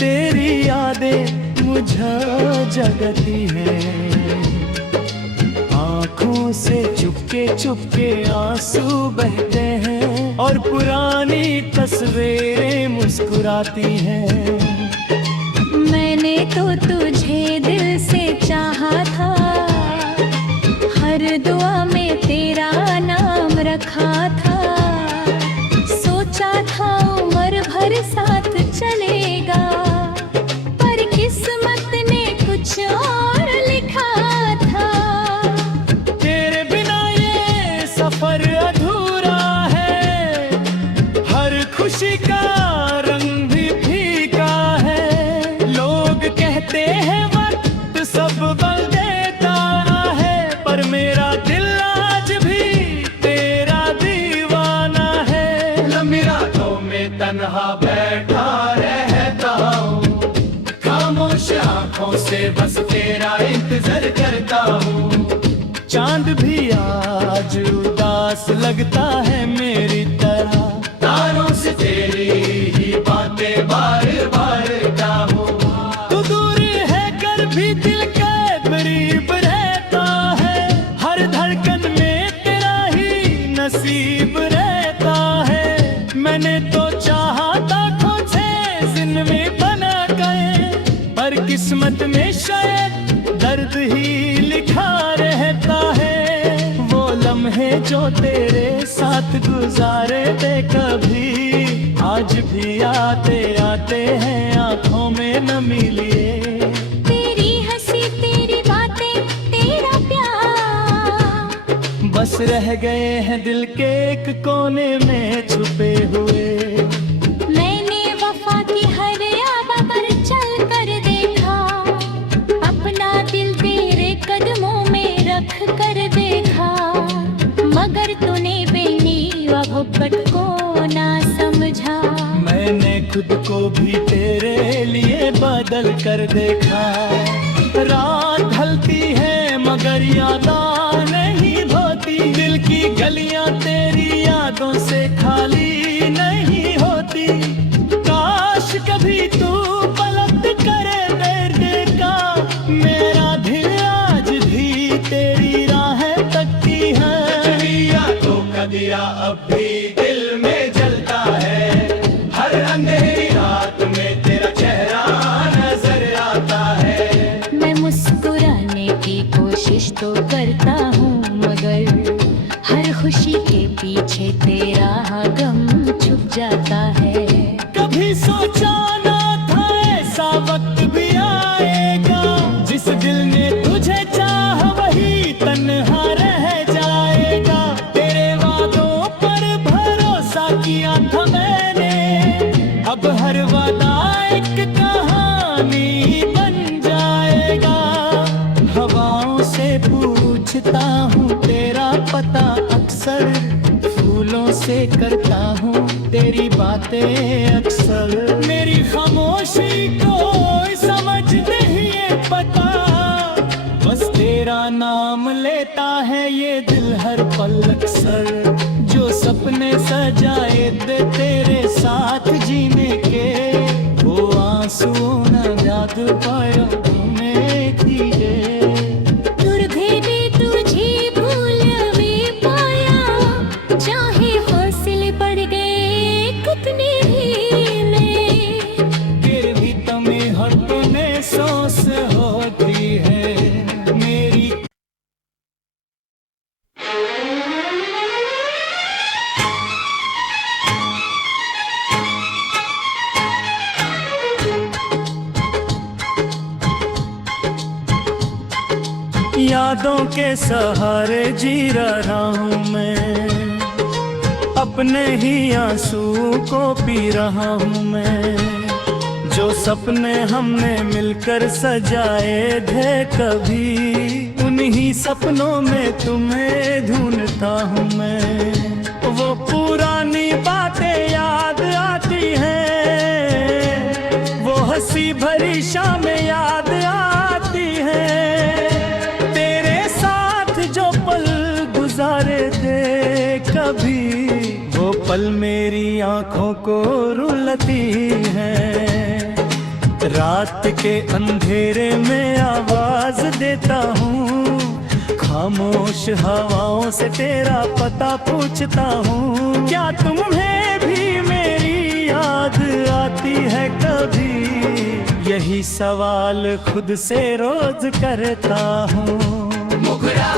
तेरी यादें मुझे जगती है। आँखों से चुपके चुपके आंसू बहते हैं और पुरानी तस्वीरें मुस्कुराती हैं। मैंने तो तुझे दिल से चाहा था, तेरा इंतजार करता हूँ। चांद भी आज उदास लगता है मेरी तरह, तारों से तेरी ही बातें बार बार चाहूँ। तू दूर है कर भी दिल के करीब रहता है, हर धड़कन में तेरा ही नसीब रहता है। मैंने तो चाहा था खुद से जिंदगी बना गए, पर किस्मत में शायद दर्द ही लिखा रहता है। वो लम्हे जो तेरे साथ गुजारे थे कभी, आज भी आते आते हैं आंखों में नमी लिए। तेरी हंसी तेरी बातें तेरा प्यार बस रह गए हैं दिल के एक कोने में छुपे हुए। मैंने वफा की हर आवा पर चल कर देखा, अपना दिल तेरे कदमों में रख कर देखा। मगर तूने बेनी मोहब्बत को ना समझा, मैंने खुद को भी तेरे लिए बदल कर देखा। रात ढलती है मगर यादां नहीं होती, दिल की गलियां तेरी यादों से खाली नहीं होती। काश कभी तू पलट करे मेरे का, मेरा दिल आज भी तेरी राहें तकती है। तो कदिया अब भी दिल में जलता है, हर अंधेरी रात में तेरा चेहरा नजर आता है। मैं मुस्कुराने की कोशिश तो करता हूँ, मगर हर खुशी के पीछे तेरा गम छुप जाता है। कभी सोचा ना था ऐसा वक्त भी आएगा, जिस दिल ने तुझे चाह वही तन्हा रह जाएगा। तेरे वादों पर भरोसा किया था मैंने, अब हर वादा एक कहानी बन जाएगा। हवाओं से पूछता हूँ तेरा पता अक्सर, फूलों से करता हूँ तेरी बातें अक्सर। मेरी खामोशी को समझ नहीं है पता, बस तेरा नाम लेता है ये दिल हर पल अक्सर। जो सपने सजाए थे तेरे साथ जीने के, वो आंसू न याद पाया तुम्हें किए। दूर भी तुझे भूल भी पाया, चाहे हौसले पड़ गए कितने ढीले, फिर भी तुम्हें हटने सोच होती है मेरी। यादों के सहारे जी रहा हूँ मैं, अपने ही आंसू को पी रहा हूँ मैं। जो सपने हमने मिलकर सजाए थे कभी, उन्हीं सपनों में तुम्हें ढूंढता हूँ मैं। वो पुरानी बातें याद आती हैं, वो हंसी भरी शामें याद आती हैं। तेरे साथ जो पल गुजारे थे कभी, वो पल मेरी आंखों को रुलाती हैं। रात के अंधेरे में आवाज देता हूँ, खामोश हवाओं से तेरा पता पूछता हूँ। क्या तुम्हें भी मेरी याद आती है कभी, यही सवाल खुद से रोज करता हूँ। मुखरा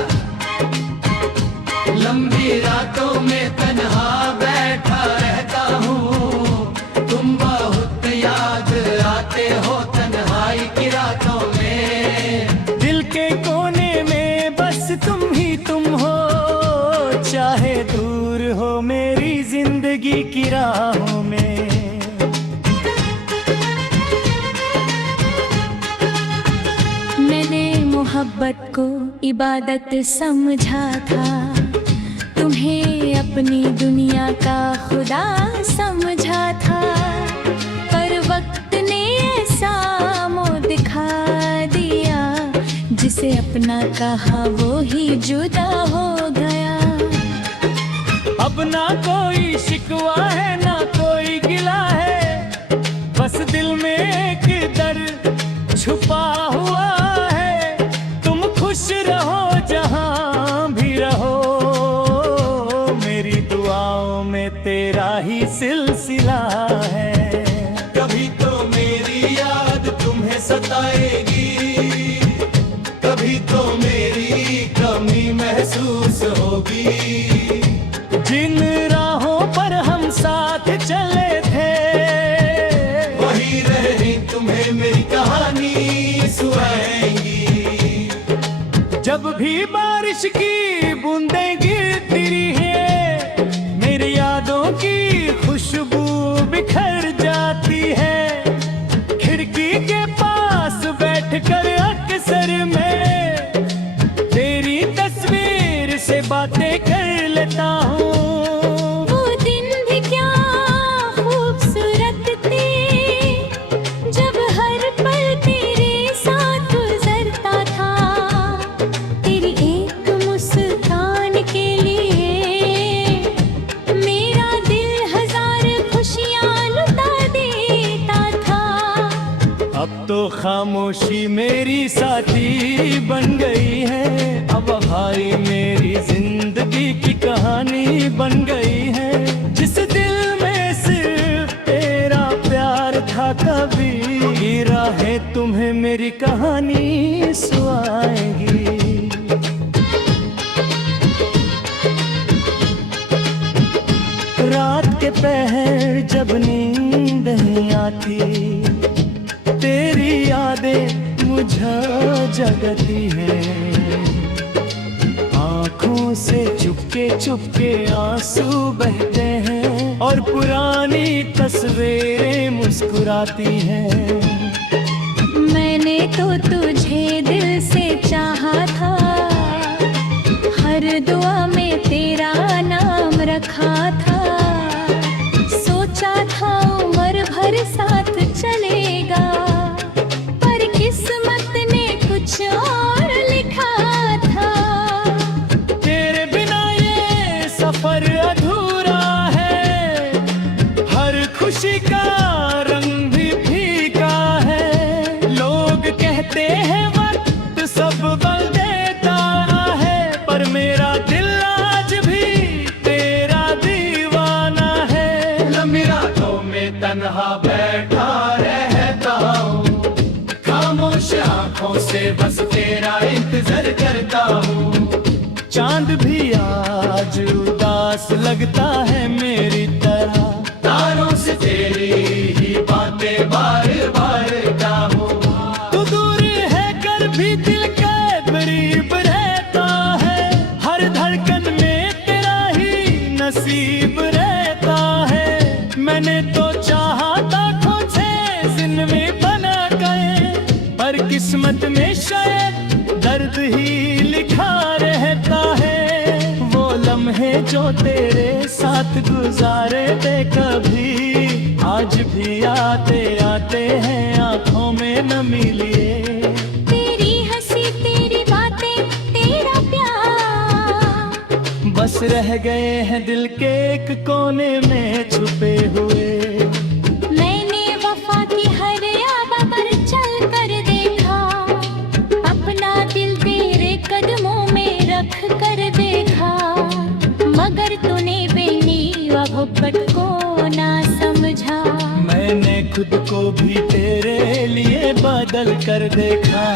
लंबी रातों में तन्हा बैठा रहता हूँ, तुम बहुत याद आते हो तन्हाई की रातों में। दिल के कोने में बस तुम ही तुम हो, चाहे दूर हो मेरी जिंदगी की राहों में। मैंने मोहब्बत को इबादत समझा था, तुम्हें अपनी दुनिया का खुदा समझा था। पर वक्त ने ऐसा मुँह दिखा दिया, जिसे अपना कहा वो ही जुदा हो गया। अब ना कोई शिकवा है ना कोई गिला है, बस दिल में एक दर्द छुपा हुआ है। तुम खुश रहो जहां भी रहो, मेरी दुआओं में तेरा ही सिलसिला है। कभी तो मेरी याद तुम्हें सताएगी, कभी तो मेरी कमी महसूस होगी। जिन राहों पर हम साथ चले थे, वही रहे तुम्हें मेरी कहानी सुनाएंगी। जब भी बारिश की बूंदें गिरती है, मेरी यादों की खुशबू बिखर जाती है। खिड़की के पास बैठकर अक्सर मैं तेरी तस्वीर से बातें कर लेता हूँ। वो दिन भी क्या खूबसूरत थे, जब हर पल तेरे साथ गुजरता था। तेरी एक मुस्कान के लिए मेरा दिल हजार खुशियाँ लुटा देता था। अब तो खामोशी मेरी साथी बन गई है, अब भाई मेरी जिंदगी की कहानी बन गई है। जिस दिल में सिर्फ तेरा प्यार था, कभी राहें तुम्हें मेरी कहानी सुनाएंगी। रात के पहर जब नींद नहीं आती, तेरी यादें मुझे जगती हैं। आँखों से चुपके चुपके आंसू बहते हैं, और पुरानी तस्वीरें मुस्कुराती हैं। मैंने तो तुझे दिल से चाहा था, हर दुआ में तेरा नाम रखा था। सोचा था उम्र भर साथ चलेगा, पर किस्मत ने कुछ और लिखा था। तेरे बिना ये सफर अधूरा है, हर खुशी का रंग भी फीका है। लोग कहते हैं वक्त सब बदल देता है, पर मेरा दिल आज भी तेरा दीवाना है। लंबी रातों में तन्हा बैठा रहता हूँ, खामोश आंखों से बस तेरा इंतजार करता हूँ। चांद भी आज उदास लगता है मेरी तरह, तारों से तेरी ही बातें बार बार गाऊं। तू दूर है कर भी दिल के करीब रहता है। हर धड़कन में तेरा ही नसीब रहता है। मैंने तो चाहा था खोजे जिंदगी बना गए, पर किस्मत में शायद दर्द ही लिखा रहता है। वो लम्हे जो तेरे साथ गुजारे थे कभी, आज भी आते आते हैं आंखों में नमी लिए। तेरी हंसी तेरी बातें तेरा प्यार बस रह गए हैं दिल के एक कोने में छुपे हुए। मैंने वफा की हर आबा पर चल कर देखा, अपना दिल तेरे कदमों में रख कर देखा। मगर तूने बेनी मोहब्बत को ना समझा। मैंने खुद को भी तेरे लिए बदल कर देखा।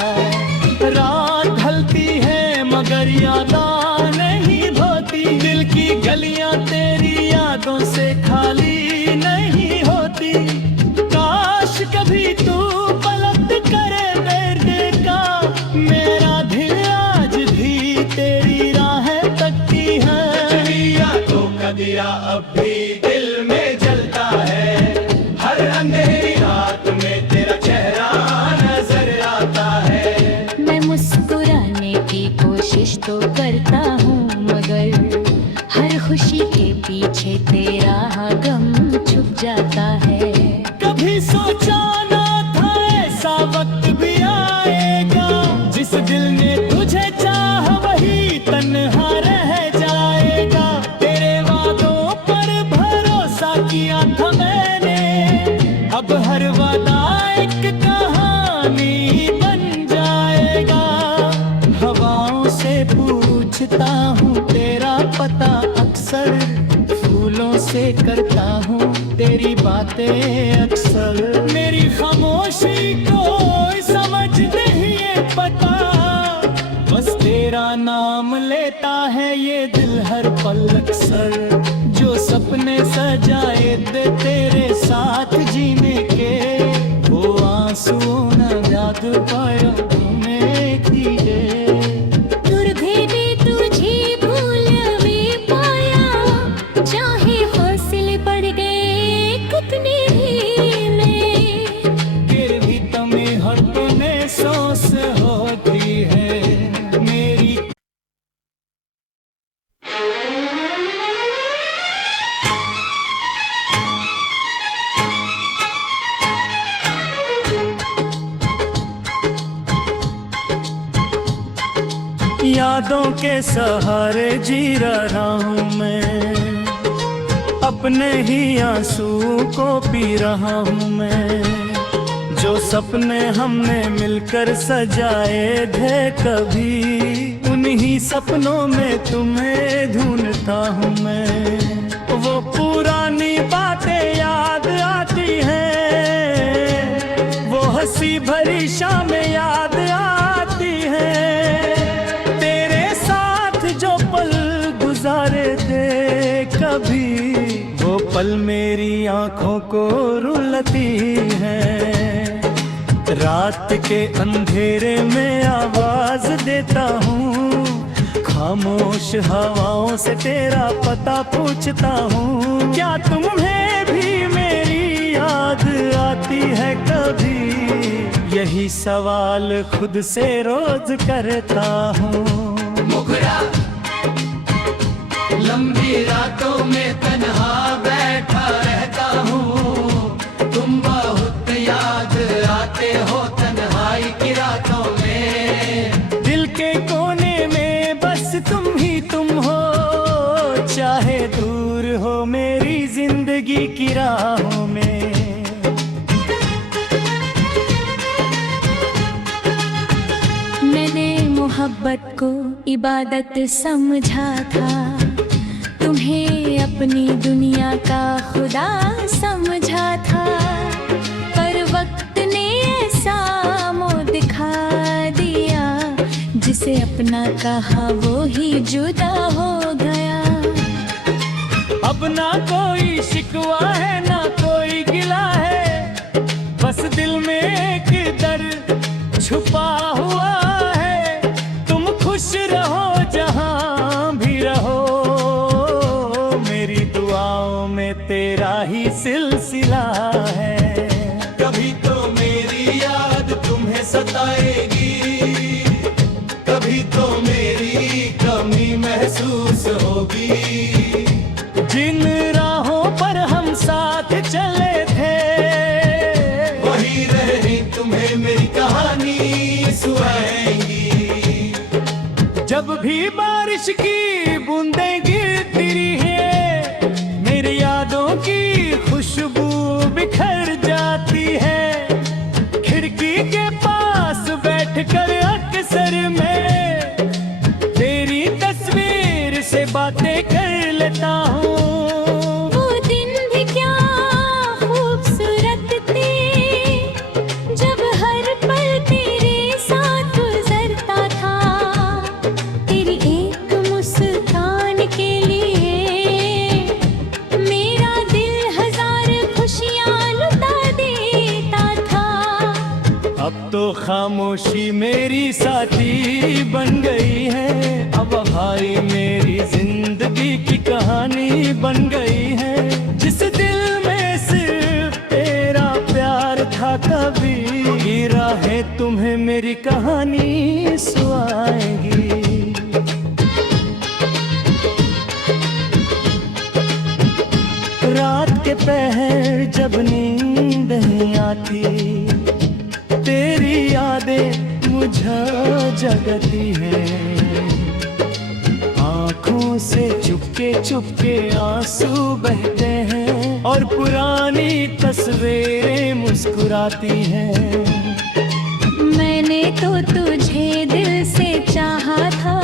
रात ढलती है मगर यादें नहीं धोती, दिल की गलियां तेरी यादों से खाली नहीं होती। काश कभी तू पलट करे मेरे का, मेरा दिल आज भी तेरी राहें तकती है। यादों का दिया अब भी दिल में जलता है, हर अंधेरी रात में तेरा चेहरा नजर आता है। मैं मुस्कुराने की कोशिश तो करता हूँ, मगर हर खुशी के पीछे तेरा गम छुप जाता है। कभी सोचा ना था ऐसा वक्त भी आएगा, जिस दिल ने पूछता हूँ तेरा पता अक्सर, फूलों से करता हूँ तेरी बातें अक्सर। मेरी खामोशी को समझ नहीं है पता, बस तेरा नाम लेता है ये दिल हर पल अक्सर। जो सपने सजाए दे तेरे साथ जीने के, वो आंसुओं न याद पाया तुम्हें कीजिए। यादों के सहारे जी रहा हूँ मैं, अपने ही आंसू को पी रहा हूँ मैं। जो सपने हमने मिलकर सजाए थे कभी, उन्हीं सपनों में तुम्हें ढूंढता हूँ मैं। वो पुरानी बातें याद आती हैं, वो हंसी भरी शामें याद आती हैं। गुजारे थे कभी, वो पल मेरी आंखों को रुलाती है। रात के अंधेरे में आवाज देता हूँ, खामोश हवाओं से तेरा पता पूछता हूँ। क्या तुम्हें भी मेरी याद आती है कभी, यही सवाल खुद से रोज करता हूँ। लंबी रातों में तन्हा बैठा रहता हूँ, तुम बहुत याद आते हो तन्हाई की रातों में। दिल के कोने में बस तुम ही तुम हो, चाहे दूर हो मेरी जिंदगी की राहों में। मैंने मोहब्बत को इबादत समझा था, तुम्हें अपनी दुनिया का खुदा समझा था। पर वक्त ने ऐसा मुँह दिखा दिया, जिसे अपना कहा वो ही जुदा हो गया। अब ना कोई शिकवा है ना कोई गिला है, बस दिल में एक दर्द छुपा हुआ है। तुम खुश रहो जहाँ भी रहो, तेरा ही सिलसिला है। कभी तो मेरी याद तुम्हें सताएगी, कभी तो मेरी कमी महसूस होगी। जिन राहों पर हम साथ चले थे, वही रही तुम्हें मेरी कहानी सुनाएंगी। जब भी बारिश की बूंदें गिरती है, यादों की खुशबू बिखर जाती है। खिड़की के पास बैठकर अक्सर मैं तेरी तस्वीर से बातें कर लेता हूँ। वो दिन भी क्या खूबसूरत थे, जब हर पल तेरे साथ गुजरता था। तेरी एक मुस्कान के लिए अब तो खामोशी मेरी साथी बन गई है। अब भाई मेरी जिंदगी की कहानी बन गई है। जिस दिल में सिर्फ तेरा प्यार था कभी, ये राहें तुम्हें मेरी कहानी सुनाएंगी। रात के पहर जब नींद नहीं आती, तेरी यादें मुझे जगती है। आँखों से चुपके चुपके आंसू बहते हैं और पुरानी तस्वीरें मुस्कुराती हैं। मैंने तो तुझे दिल से चाहा था,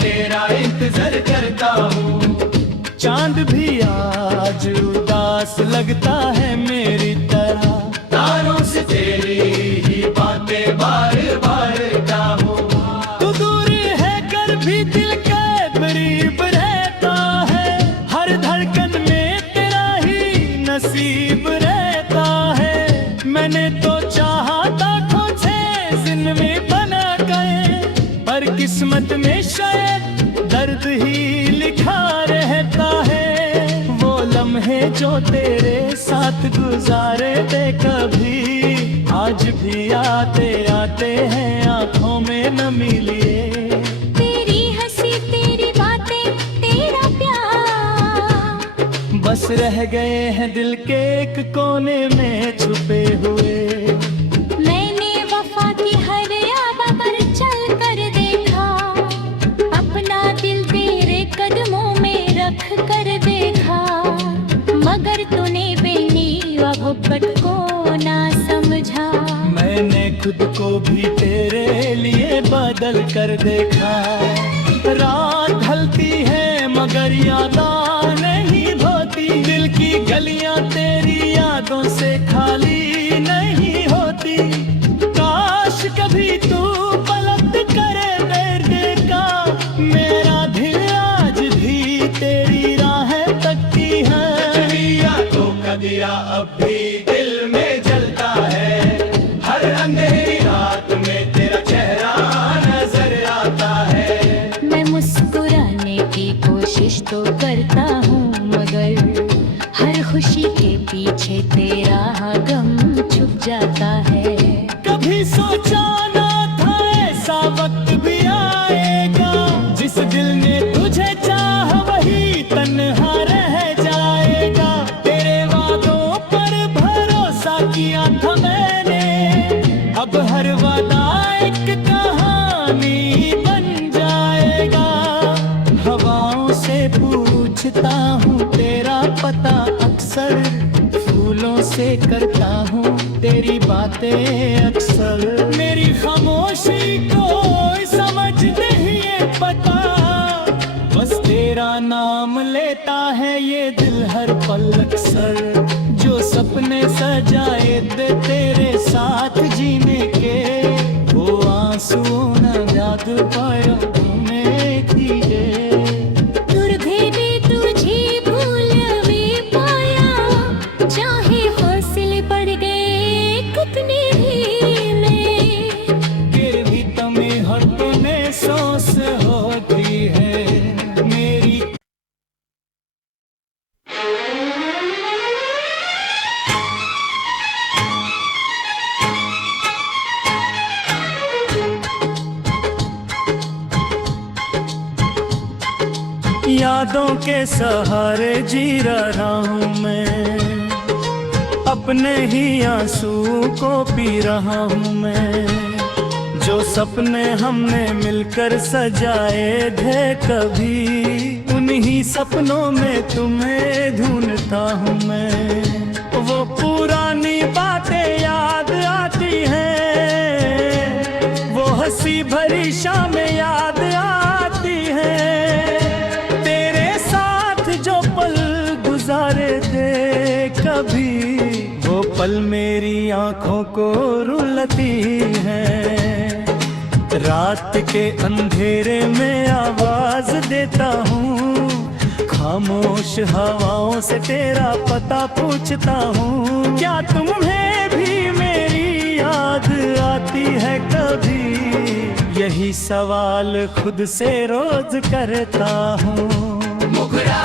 तेरा इंतजार करता हूँ। चांद भी आज उदास लगता है मेरी तरह, तारों से तेरी ही बातें बार बार चाहूँ। तू दूर है कर भी दिल के करीब रहता है, हर धड़कन में तेरा ही नसीब रहता है। मैंने तो चाहा था खोजे जिंदगी बना गए, पर किस्मत में शायद दर्द ही लिखा रहता है। वो लम्हे जो तेरे साथ गुजारे थे कभी, आज भी आते आते हैं आंखों में नमी लिए। तेरी हंसी तेरी बातें तेरा प्यार बस रह गए हैं दिल के एक कोने में छुपे हुए। मैंने वफा की हर आवा पर चल कर देखा, अपना दिल तेरे कदमों में रख कर देखा। मगर तूने बेनी मोहब्बत को ना समझा। मैंने खुद को भी तेरे लिए बदल कर देखा। रात ढलती है मगर यादें नहीं धोती, दिल की गलियां तेरी यादों से खाली नहीं होती। काश कभी तू पलट करे मेरे का, मेरा दिल आज भी तेरी राहें तकती है। तो कदिया अब भी दिल में जलता है, हर अंधेरी रात में तेरा चेहरा नजर आता है। मैं मुस्कुराने की कोशिश तो करता हूँ, मगर हर खुशी के पीछे तेरा गम छुप जाता है। कभी सोचा ना था ऐसा वक्त भी आएगा, जिस दिल ने तुझे चाहा वही तन्हा रह जाएगा। तेरे वादों पर भरोसा किया था मैंने, अब हर वादा एक कहानी बन जाएगा। हवाओं से पूछता हूँ तेरा पता अक्सर, फूलों से करता हूँ तेरी बातें अक्सर। मेरी खामोशी को समझ नहीं है पता, बस तेरा नाम लेता है ये दिल हर पल अक्सर। जो सपने सजाए थे तेरे साथ जीने के, वो आंसू न याद पाया तूने किए। दूर भी तुझे भूल भी पाया, चाहे हौसले पड़ गए कितने ढीले। फिर भी तुम्हें हर तूने सोच होती है मेरी। यादों के सहारे जी रहा हूँ मैं, अपने ही आंसू को पी रहा हूँ मैं। जो सपने हमने मिलकर सजाए थे कभी, उन्हीं सपनों में तुम्हें ढूंढता हूँ मैं। वो पुरानी बातें याद आती हैं, वो हंसी भरी शामें याद आती हैं। तेरे साथ जो पल गुजारे थे कभी, वो पल मेरी आंखों को रुलाती हैं। रात के अंधेरे में आवाज देता हूँ, खामोश हवाओं से तेरा पता पूछता हूँ। क्या तुम्हें भी मेरी याद आती है कभी, यही सवाल खुद से रोज करता हूँ। मुखरा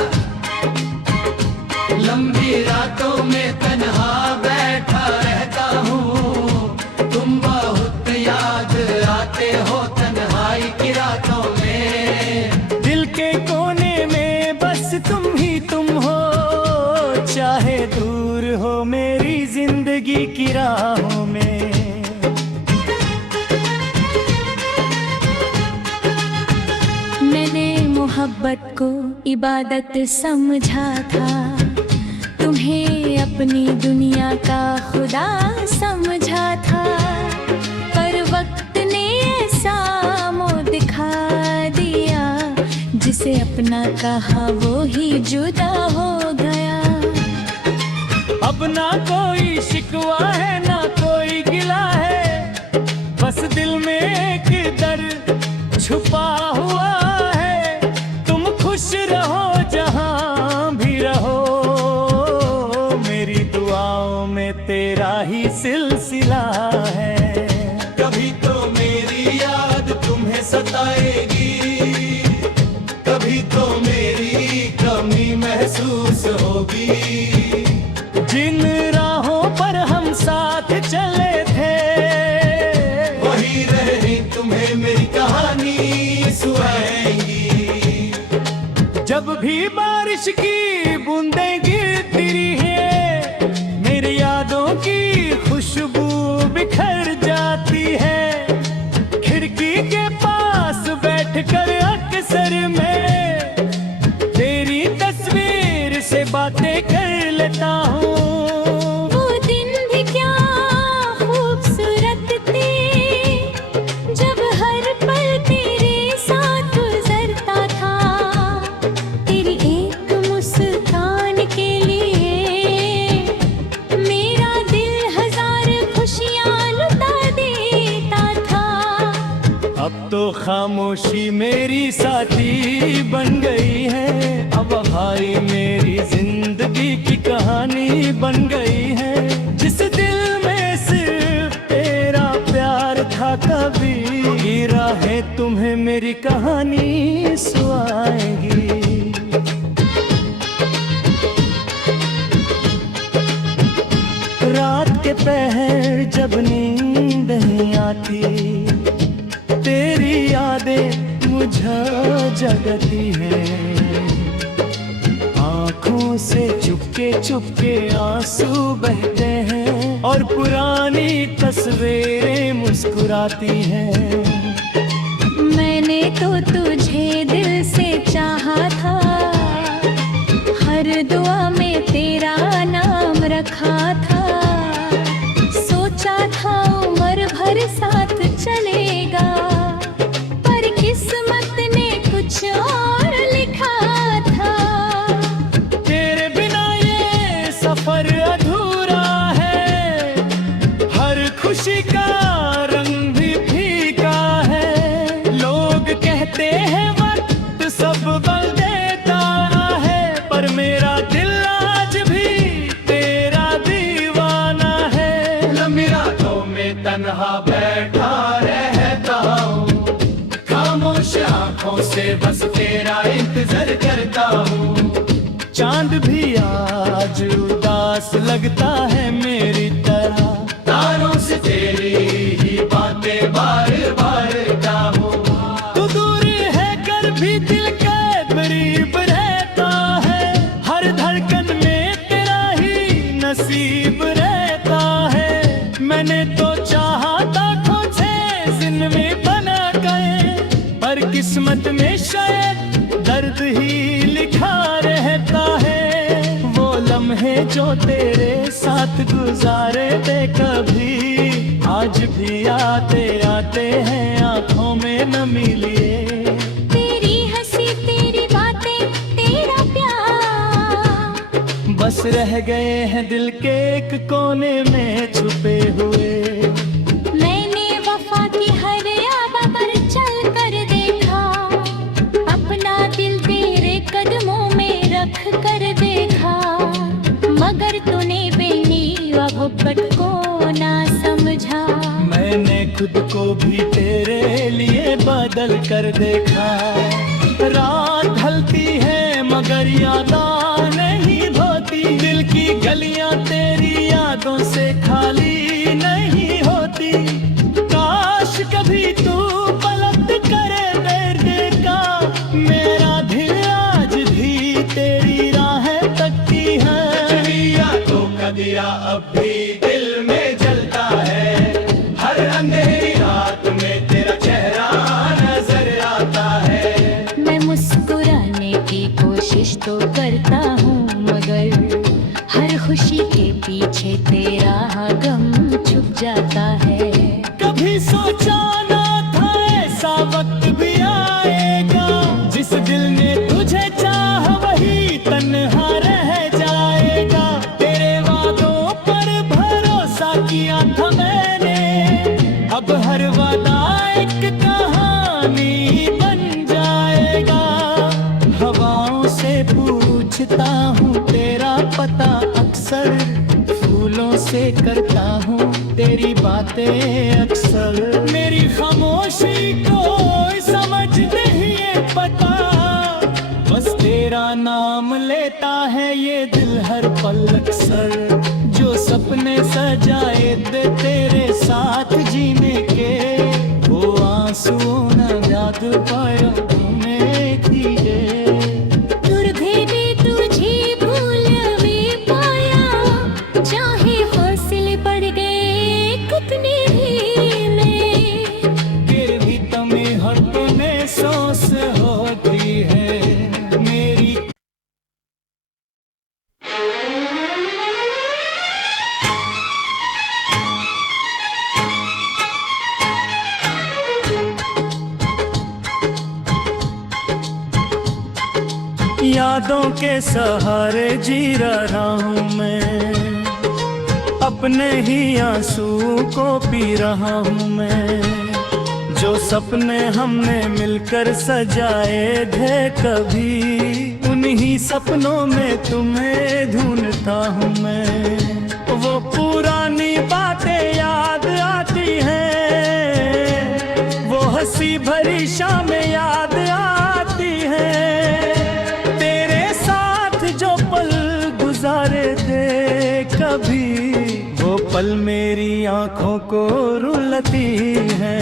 लंबी रातों में तन्हा बैठा रहता हूँ, तुम बहुत याद आते हो तन्हाई की रातों में। दिल के कोने में बस तुम ही तुम हो, चाहे दूर हो मेरी जिंदगी की राहों में। मैंने मोहब्बत को इबादत समझा था, तुम्हें अपनी दुनिया का खुदा समझा था। पर वक्त ने ऐसा मुँह दिखा दिया, जिसे अपना कहा वो ही जुदा हो गया। अब ना कोई शिकवा है ना कोई गिला है, बस दिल में एक दर्द छुपा हुआ है। तुम खुश रहो जहां भी रहो, मेरी दुआओं में तेरा ही सिलसिला है। कभी तो मेरी याद तुम्हें सताएगी, कभी तो मेरी कमी महसूस होगी। जिन राहों पर हम साथ चले थे, वही रहनी तुम्हें मेरी कहानी सुनाएंगी। जब भी बारिश की बूंदें गिरती है, मेरी यादों की खुशबू बिखर जाती है। खिड़की के पास बैठकर अक्सर मैं तेरी तस्वीर से बातें कर लेता हूँ। वो दिन भी क्या खूबसूरत थे, जब हर पल तेरे साथ गुजरता था। तेरी एक मुस्कान के लिए मेरा दिल हजार खुशियाँ लुटा देता था। अब तो खामोशी मेरी साथी बन गई है, अब वफाई मेरी जिंदगी की कहानी बन गई है। जिस दिल में सिर्फ तेरा प्यार था, कभी राहें तुम्हें मेरी कहानी सुनाएंगी। रात के पहर जब नींद नहीं आती, तेरी यादें मुझे जगती हैं। आँखों से चुपके चुपके आंसू बहते हैं, और पुरानी तस्वीरें मुस्कुराती हैं। मैंने तो तुझे दिल से चाहा था, हर दुआ में तेरा नाम रखा था। सोचा था उम्र भर साथ चलेगा, पर किस्मत ने कुछ और लिखा था। तेरे बिना ये सफर अधूरा है, हर खुशी का रंग भी फीका है। लोग कहते हैं वक्त सब बदल देता है, पर मेरा दिल आज भी तेरा दीवाना है। लंबी रातों में तन्हा बैठा रहता हूँ, खामोश आंखों से बस तेरा इंतजार करता हूँ। चांद भी आज उदास लगता है मेरी तरह, तारों से तेरी ही बातें बार बार गाऊं। तू दूर है कर भी दिल के करीब रहता है। हर धड़कन में तेरा ही नसीब रहता है। मैंने तो चाहा था खोजे जिंदगी बना गए, पर किस्मत में शायद दर्द ही लिखा रहता है। वो लम्हे जो तेरे साथ गुजारे थे कभी, आज भी आते आते हैं आंखों में नमी लिए। तेरी हंसी तेरी बातें तेरा प्यार बस रह गए हैं दिल के एक कोने में छुपे हुए। मैंने वफा की हर आबा पर चल कर देखा, अपना दिल तेरे कदमों में रख कर देखा। मगर तूने बेनी व मोहब्बत को ना समझा। मैंने खुद को भी तेरे लिए बदल कर देखा। रात ढलती है मगर यादें नहीं धोती, दिल की गलियां तेरी यादों से खाली नहीं होती। काश कभी तू पलट करे दर्द का, मेरा दिल आज भी तेरी राहें तकती है। यादों का दिया अब भी दिल में जलता है, हर अंधेरी रात में तेरा चेहरा नजर आता है। मैं मुस्कुराने की कोशिश तो करता हूँ, मगर हर खुशी के पीछे तेरा गम छुप जाता है। कभी सोचा ना था ऐसा वक्त भी आएगा, जिस दिल ने पूछता हूँ तेरा पता अक्सर, फूलों से करता हूँ तेरी बातें अक्सर। मेरी खामोशी को समझ नहीं है पता, बस तेरा नाम लेता है ये दिल हर पल अक्सर। जो सपने सजाए दे तेरे साथ जीने के, वो आंसुओं न याद पाया तुम्हें दिए। यादों के सहारे जी रहा हूँ मैं, अपने ही आंसू को पी रहा हूँ मैं। जो सपने हमने मिलकर सजाए थे कभी, उन्हीं सपनों में तुम्हें ढूंढता हूँ मैं। वो पुरानी बातें याद आती हैं, वो हंसी भरी शामें याद आती हैं। गुजारे थे कभी, वो पल मेरी आंखों को रुलाती है।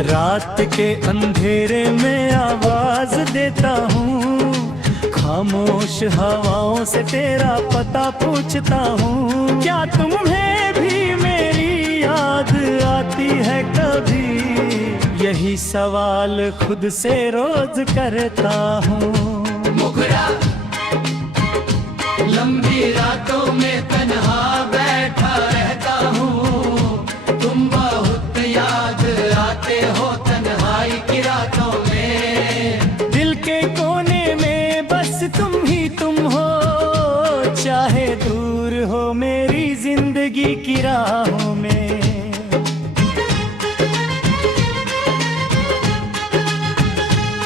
रात के अंधेरे में आवाज देता हूँ, खामोश हवाओं से तेरा पता पूछता हूँ। क्या तुम्हें भी मेरी याद आती है कभी, यही सवाल खुद से रोज करता हूँ। लंबी रातों में तन्हा बैठा रहता हूँ, तुम बहुत याद आते हो तन्हाई की रातों में। दिल के कोने में बस तुम ही तुम हो, चाहे दूर हो मेरी जिंदगी की राहों में।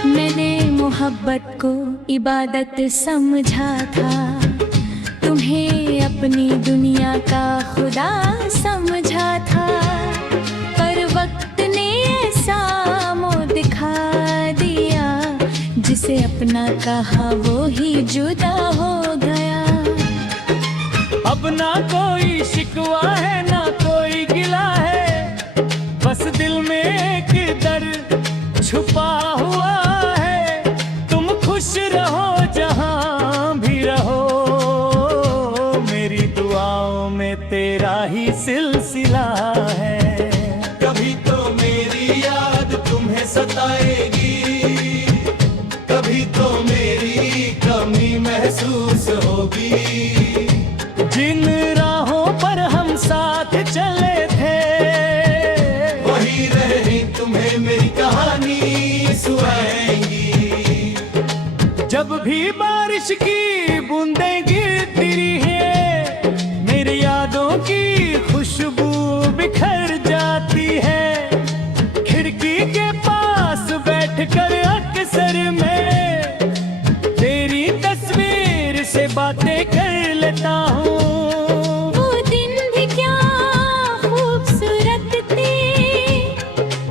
मैंने मोहब्बत को इबादत समझा था, तुम्हें अपनी दुनिया का खुदा समझा था। पर वक्त ने ऐसा मुँह दिखा दिया, जिसे अपना कहा वो ही जुदा हो गया। अब ना कोई शिकवा है ना कोई गिला है, बस दिल में एक दर्द छुपा हुआ है। तुम खुश रहो जहाँ भी रहो, तेरा ही सिलसिला है। कभी तो मेरी याद तुम्हें सताएगी, कभी तो मेरी कमी महसूस होगी। जिन राहों पर हम साथ चले थे, वही रही तुम्हें मेरी कहानी सुनाएंगी। जब भी बारिश की बूंदें गिरती है, यादों की खुशबू बिखर जाती है। खिड़की के पास बैठकर अक्सर मैं तेरी तस्वीर से बातें कर लेता हूँ। वो दिन भी क्या खूबसूरत थे,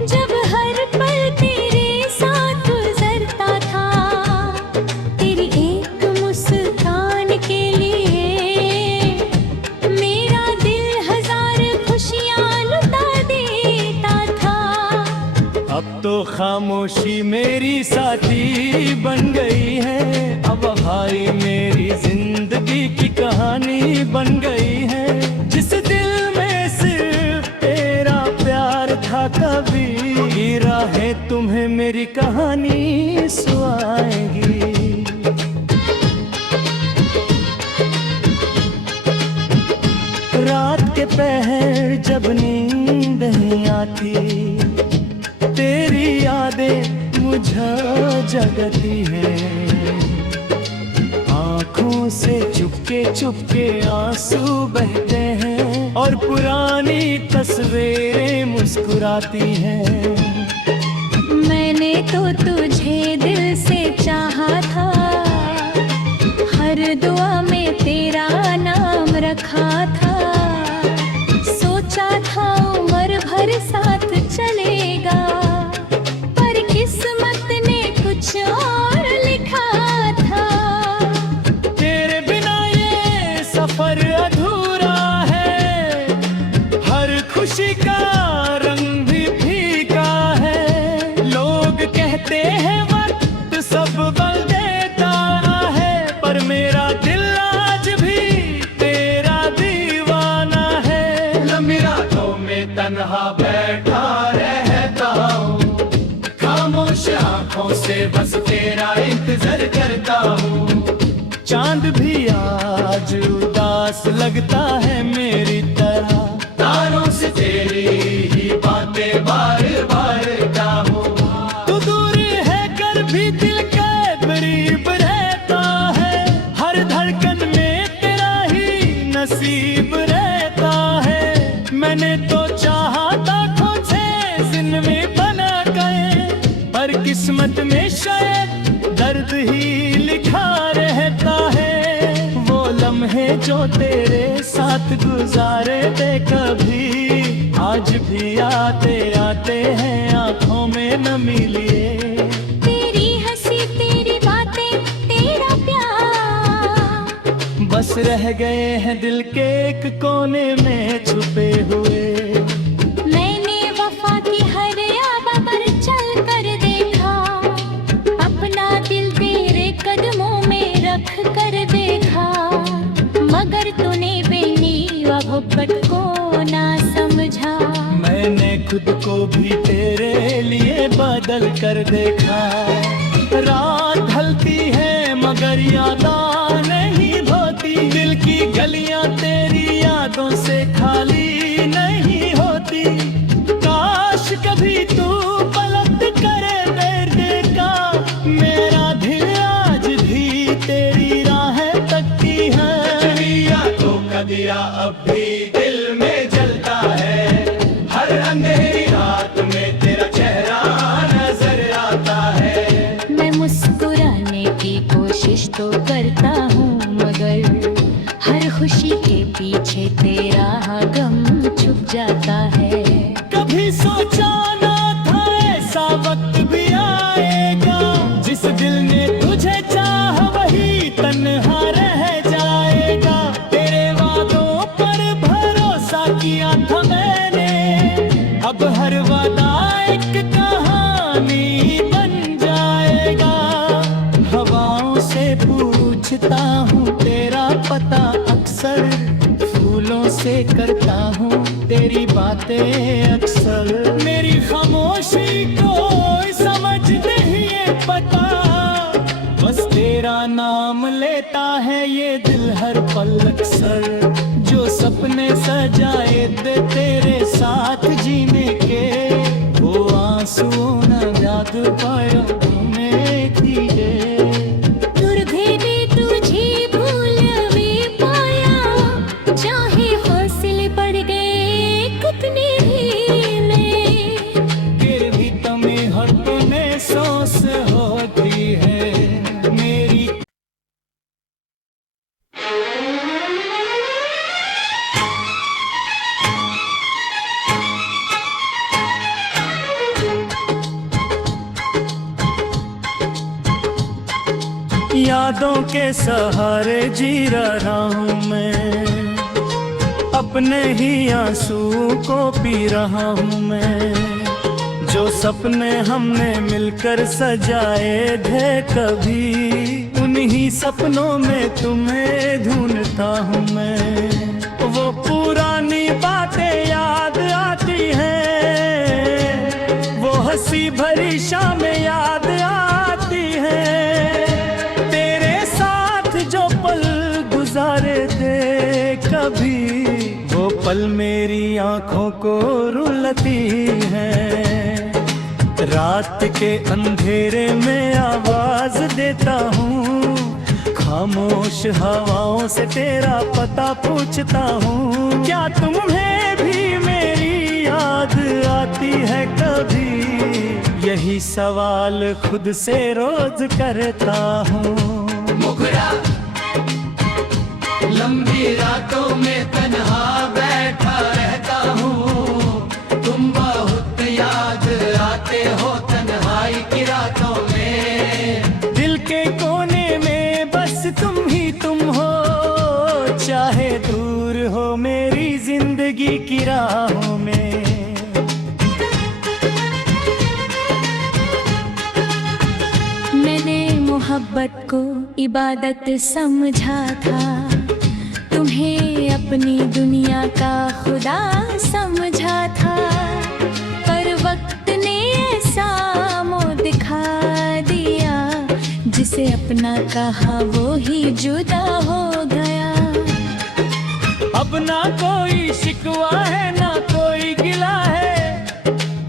जब हर पल तेरे साथ गुजरता था। तेरी एक मुस्कान के लिए अब तो खामोशी मेरी साथी बन गई है। अब भाई मेरी जिंदगी की कहानी बन गई है। जिस दिल में सिर्फ तेरा प्यार था कभी, ये राहें तुम्हें मेरी कहानी सुनाएंगी। रात के पहर जब नींद नहीं आती, तेरी यादें मुझे जगती है। आँखों से चुपके चुपके आंसू बहते हैं, और पुरानी तस्वीरें मुस्कुराती हैं। मैंने तो तुझे दिल से चाहा था, से बस तेरा इंतजार करता हूँ। चांद भी आज उदास लगता है मेरी तरह, तारों से तेरी ही बातें बार बार चाहूं। तू दूर है कर भी दिल के करीब रहता है, हर धड़कन में तेरा ही नसीब रहता है। मैंने तो चाहा था खुद से जिंदगी बना गए, पर किस्मत में शायद दर्द ही लिखा रहता है। वो लम्हे जो तेरे साथ गुजारे थे कभी, आज भी आते आते हैं आंखों में नमी लिए। तेरी हंसी तेरी बातें तेरा प्यार बस रह गए हैं दिल के एक कोने में छुपे हुए। मैंने वफा की हर आबा पर चल कर देखा, अपना दिल तेरे कदमों में रख कर देखा। मगर तूने बेनी मोहब्बत को ना समझा, मैंने खुद को भी तेरे लिए बदल कर देखा। रात ढलती है मगर यादां नहीं होती, दिल की गलियां तेरी यादों से खाली नहीं होती। काश कभी तू पलट करे मेरे का, मेरा दिल आज भी तेरी राहें तकती है। चलिया तो कदिया अब भी दिल में जलता है, हर अंधेरी रात में तेरा चेहरा नजर आता है। मैं मुस्कुराने की कोशिश तो करता हूँ, मगर हर खुशी के पीछे तेरा गम छुप जाता है। कभी सोचा ना था ऐसा वक्त भी आएगा, जिस दिल ने तुझे चाहा वही तन्हा रह जाएगा। तेरे वादों पर भरोसा किया था मैंने, अब हर वादा एक कहानी बन जाएगा। हवाओं से पूछता हूँ तेरा पता अक्सर, फूलों से करता हूँ तेरी बातें अक्सर। मेरी खामोशी को समझ नहीं है पता, बस तेरा नाम लेता है ये दिल हर पल अक्सर। जो सपने सजाए थे तेरे साथ जीने के, वो आंसू न याद पाया तुम्हें दिए। दूर भी तुझे भूल भी पाया, चाहे हौसले पड़ गए कितने ढीले, फिर भी तुम्हें हर तुम्हें सोच होती है मेरी। यादों के सहारे जी रहा हूँ मैं, अपने ही आंसू को पी रहा हूँ मैं। जो सपने हमने मिलकर सजाए थे कभी, उन्हीं सपनों में तुम्हें ढूंढता हूँ मैं। वो पुरानी बातें याद आती हैं, वो हंसी भरी शामें याद आती हैं। तेरे साथ जो पल गुजारे थे कभी, वो पल मेरी आंखों को रुलाती हैं। रात के अंधेरे में आवाज देता हूँ, खामोश हवाओं से तेरा पता पूछता हूँ। क्या तुम्हें भी मेरी याद आती है कभी, यही सवाल खुद से रोज करता हूँ। मुखरा लंबी रातों में तन्हा बैठा रहता हूँ, तुम बहुत याद आते हो तन्हाई की रातों में। दिल के कोने में बस तुम ही तुम हो, चाहे दूर हो मेरी जिंदगी की राहों में। मैंने मोहब्बत को इबादत समझा था, तुम्हें अपनी दुनिया का खुदा समझा था। पर वक्त ने ऐसा मुँह दिखा दिया जिसे अपना कहा वो ही जुदा हो गया। अब ना कोई शिकवा है ना कोई गिला है,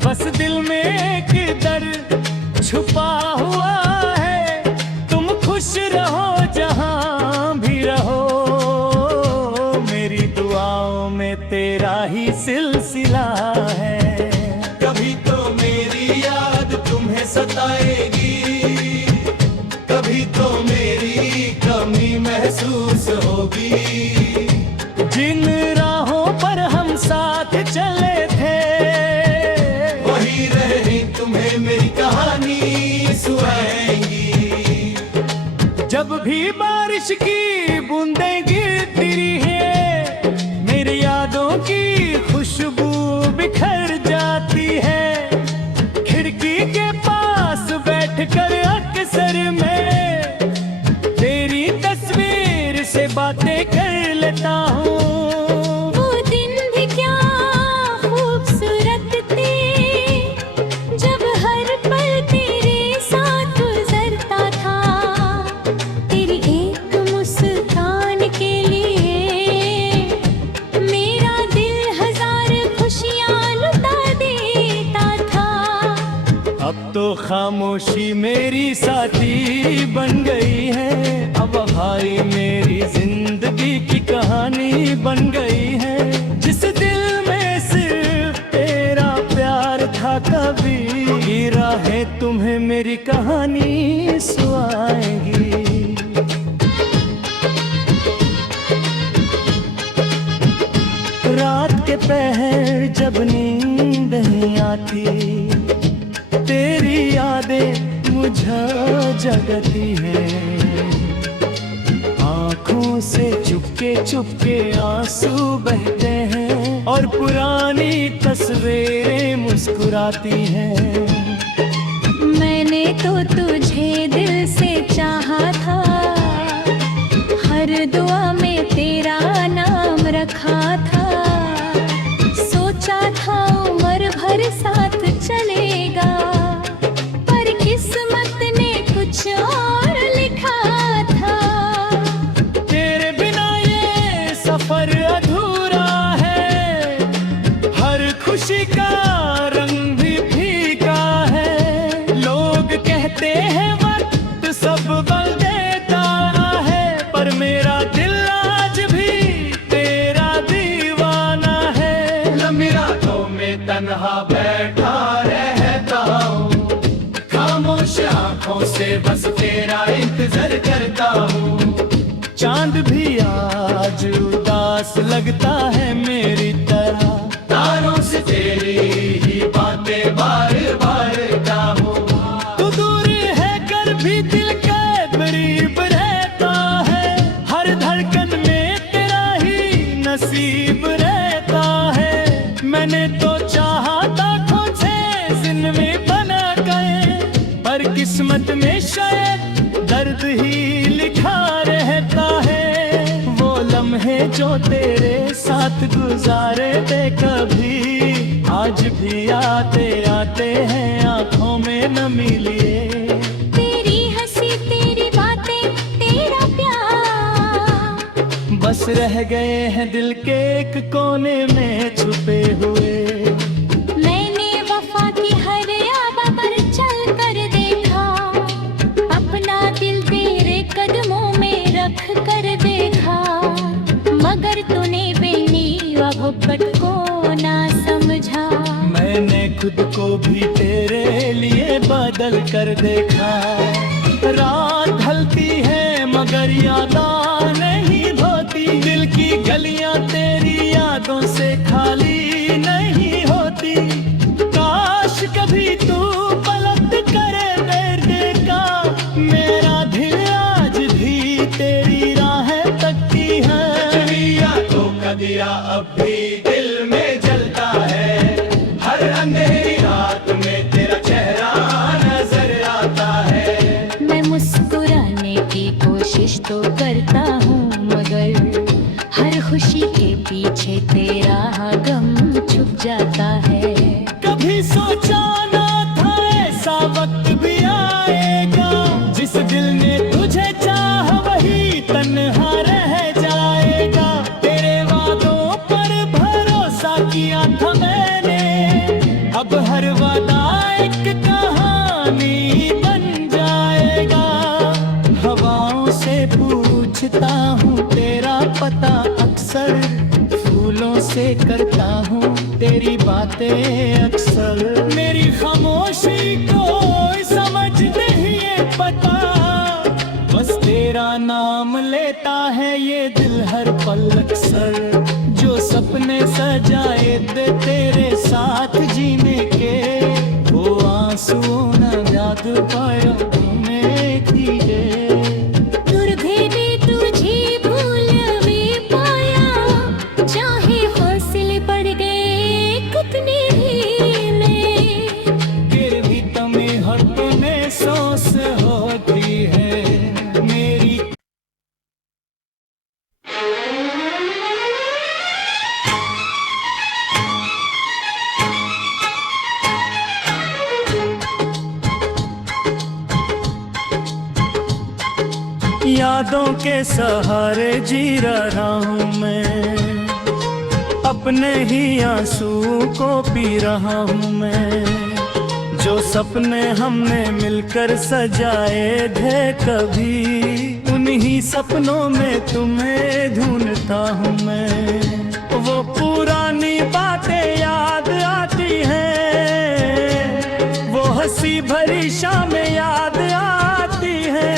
बस दिल में एक दर्द छुपा हुआ है। तुम खुश रहो जहां भी रहो, मेरी दुआओं में तेरा ही सिलसिला है। कभी तो मेरी याद तुम्हें सताएगी, कभी तो मेरी कमी महसूस होगी। जिन राहों पर हम साथ चले थे, वही रहे तुम्हें मेरी कहानी सुनाएंगी। जब भी बारिश की बूंदें गिरती है, मेरी यादों की खुशबू बिखर जाती है। खिड़की के पास बैठकर अक्सर मैं तेरी तस्वीर से बातें कर लेता हूँ। वो दिन भी क्या खूबसूरत थे, जब हर पल तेरे साथ गुजरता था। तेरी एक मुस्कान के लिए मेरा दिल हजार खुशियाँ लुटा देता था। अब तो खामोशी मेरी साथी बन गई है, अब भाई मेरी जिंदगी की कहानी बन गई है। जिस दिल में सिर्फ तेरा प्यार था, कभी राहें तुम्हें मेरी कहानी सुनाएंगी। रात के पहर जब नींद नहीं आती, तेरी यादें मुझे जगती है। आँखों से चुपके चुपके आंसू बहते हैं और पुरानी तस्वीरें मुस्कुराती हैं। मैंने तो तुझे दिल से चाहा था, हर दुआ में तेरा नाम रखा था। सोचा था उम्र भर साथ चलेगा, पर किस्मत ने कुछ और लिखा था। तेरे बिना ये सफर अधूरा है, हर खुशी का रंग भी फीका है। लोग कहते हैं वक्त सब बदल देता है, पर मेरा दिल आज भी तेरा दीवाना है। लंबी रातों में तन्हा बैठा रहता हूँ, खामोश आंखों से बस तेरा इंतजार करता हूँ। चांद भी आज उदास लगता है मेरी तरह, तारों से तेरी ही बातें बार बार गाऊं। तू दूर है कर भी दिल के करीब रहता है। हर धड़कन में तेरा ही नसीब रहता है। मैंने तो चाहा था खुद से जिंदगी बना गए, पर किस्मत में शायद दर्द ही लिखा रहता है। वो लम्हे जो तेरे साथ गुजारे थे कभी, आज भी आते आते हैं आंखों में नमी लिए। तेरी हंसी तेरी बातें तेरा प्यार बस रह गए हैं दिल के एक कोने में छुपे हुए। मैंने वफा की हर आबा पर चल कर देखा, अपना दिल तेरे कदमों में रख कर देखा। मगर तूने बेनी मोहब्बत को ना समझा। मैंने खुद को भी तेरे लिए बदल कर देखा। रात ढलती है मगर यादें नहीं धोती, दिल की गलियां तेरी यादों से खाली नहीं होती। काश कभी तू पलट करे मेरे का, मेरा दिल आज भी तेरी राहें तकती है। यादों का दिया अब भी दिल में जलता है, हर अंधेरी रात में तेरा चेहरा नजर आता है। मैं मुस्कुराने की कोशिश तो करता हूँ, मगर हर खुशी के पीछे तेरा गम छुप जाता है। कभी सोचा ना था ऐसा वक्त भी आएगा, जिस दिल ने पूछता हूँ तेरा पता अक्सर, फूलों से करता हूँ तेरी बातें अक्सर। मेरी खामोशी को समझ नहीं है पता, बस तेरा नाम लेता है ये दिल हर पल अक्सर। जो सपने सजाए दे तेरे साथ जीने के, वो आंसुओं न याद पाया तुम्हें कीजिए। यादों के सहारे जी रहा हूँ मैं, अपने ही आंसू को पी रहा हूँ मैं। जो सपने हमने मिलकर सजाए थे कभी, उन्हीं सपनों में तुम्हें ढूंढता हूँ मैं। वो पुरानी बातें याद आती हैं, वो हंसी भरी शामें याद आती हैं।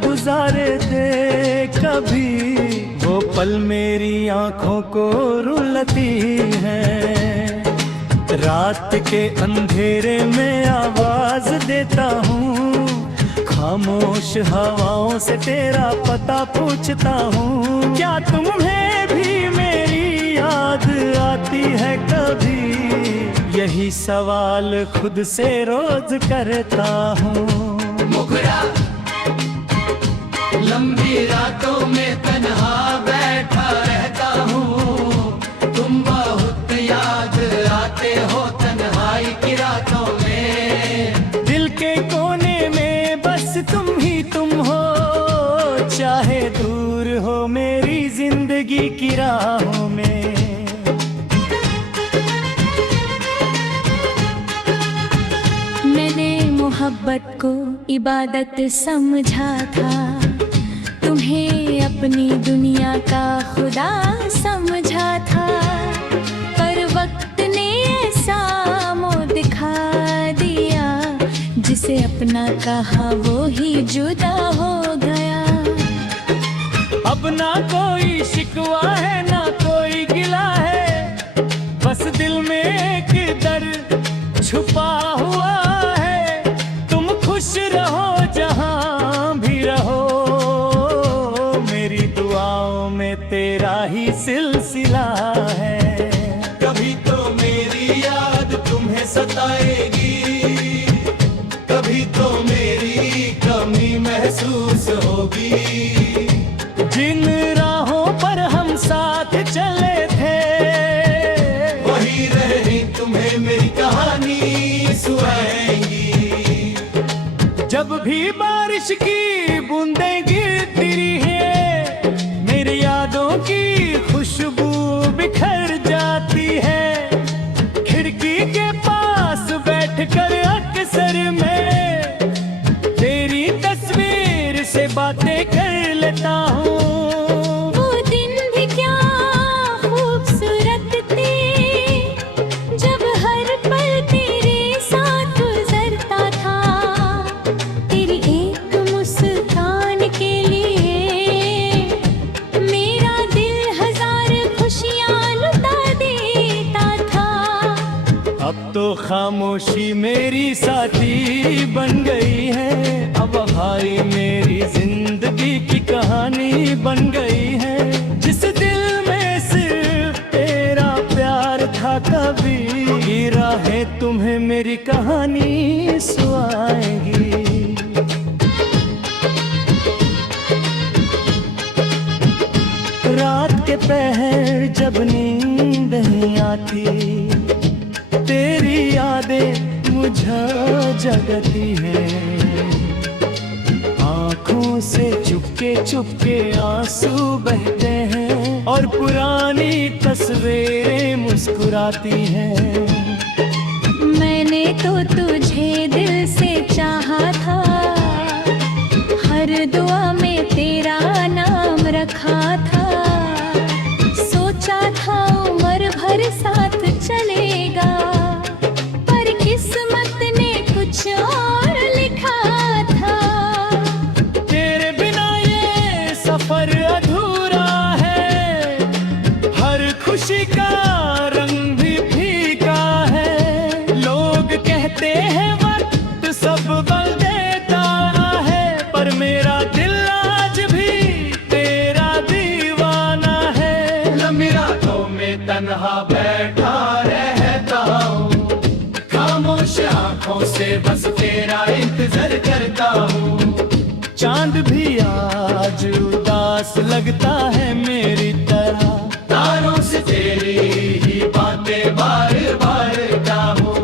गुजारे थे कभी, वो पल मेरी आंखों को रुलाती है। रात के अंधेरे में आवाज देता हूँ, खामोश हवाओं से तेरा पता पूछता हूँ। क्या तुम्हें भी मेरी याद आती है कभी, यही सवाल खुद से रोज करता हूँ। लंबी रातों में तन्हा बैठा रहता हूँ, तुम बहुत याद आते हो तन्हाई की रातों में। दिल के कोने में बस तुम ही तुम हो, चाहे दूर हो मेरी जिंदगी की राहों में। मैंने मोहब्बत को इबादत समझा था, तुम्हें अपनी दुनिया का खुदा समझा था। पर वक्त ने ऐसा मुँह दिखा दिया, जिसे अपना कहा वो ही जुदा हो गया। अब ना कोई शिकवा है ना कोई गिला है, बस दिल में एक दर्द छुपा हुआ है। तुम खुश रहो जहाँ भी रहो, तेरा ही सिलसिला है। कभी तो मेरी याद तुम्हें सताएगी, कभी तो मेरी कमी महसूस होगी। जिन राहों पर हम साथ चले थे, वही रहनी तुम्हें मेरी कहानी सुनाएंगी। जब भी बारिश की बूंदें गिरती है, यादों की खुशबू बिखर जाती है। खिड़की के पास बैठकर अक्सर मैं तेरी तस्वीर से बातें कर लेता हूँ। वो दिन भी क्या खूबसूरत थे, जब हर पल तेरे साथ गुजरता था। तेरी एक मुस्कान के लिए अब तो खामोशी मेरी साथी बन गई है। अब हाय मेरी जिंदगी की कहानी बन गई है। जिस दिल में सिर्फ तेरा प्यार था कभी, ये राहें तुम्हें मेरी कहानी सुनाएंगी। रात के पहर जब नींद नहीं आती, तेरी यादें मुझे जगती है। आँखों से चुपके चुपके आंसू बहते हैं और पुरानी तस्वीरें मुस्कुराती हैं। मैंने तो तुझे दिल से चाहा था, तेरा इंतजार करता हूँ। चांद भी आज उदास लगता है मेरी तरह, तारों से तेरी ही बातें बार बार चाहूँ।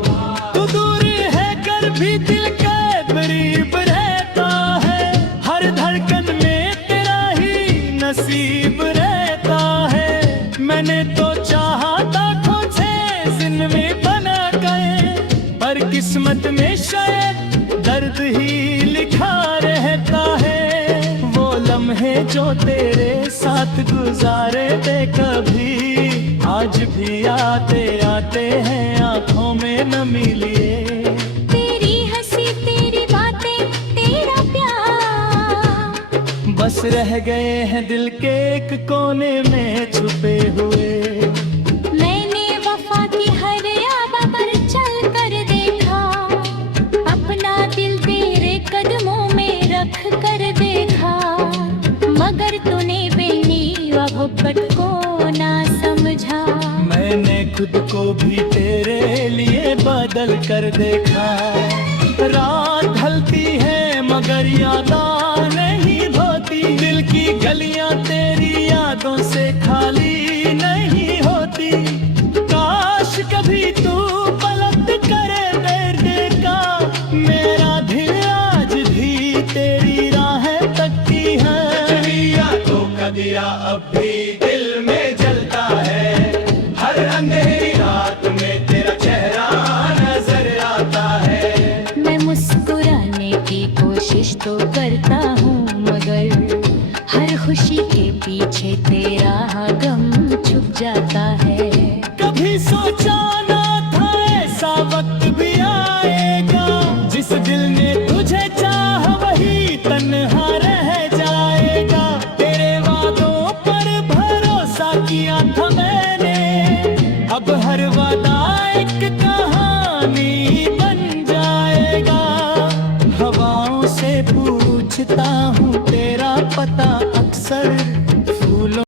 तू दूर है कर भी दिल के करीब रहता है, हर धड़कन में तेरा ही नसीब रहता है। मैंने तो चाहा था खुद से जिंदगी बना गए, पर किस्मत में शायद दर्द ही लिखा रहता है। वो लम्हे जो तेरे साथ गुजारे थे कभी, आज भी आते आते हैं आंखों में नमी लिए। तेरी हंसी तेरी बातें तेरा प्यार बस रह गए हैं दिल के एक कोने में छुपे हुए। मैंने वफा की हर आबा पर चल कर देखा, अपना दिल तेरे कदमों में रख कर देखा। मगर तूने बेनी मोहब्बत को ना समझा, मैंने खुद को भी तेरे लिए बदल कर देखा। रात ढलती है मगर यादें नहीं धोती, दिल की गलियां तेरी यादों से खाली नहीं होती। काश कभी तू पलट करे मेरे का, मेरा दिल आज भी तेरी राहें तकती है। तो कदिया अब भी दिल में जलता है, हर अंधेरी रात में तेरा चेहरा नजर आता है। मैं मुस्कुराने की कोशिश तो करता हूँ, मगर हर खुशी के पीछे तेरा गम छुप जाता है। कभी सोचा ना था ऐसा वक्त भी आएगा, जिस दिल ने तुझे चाहा वही तन्हा रह जाएगा। तेरे वादों पर भरोसा किया था मैंने, अब हर वादा एक कहानी बन जाएगा। हवाओं से पूछता हूँ तेरा पता अक्सर,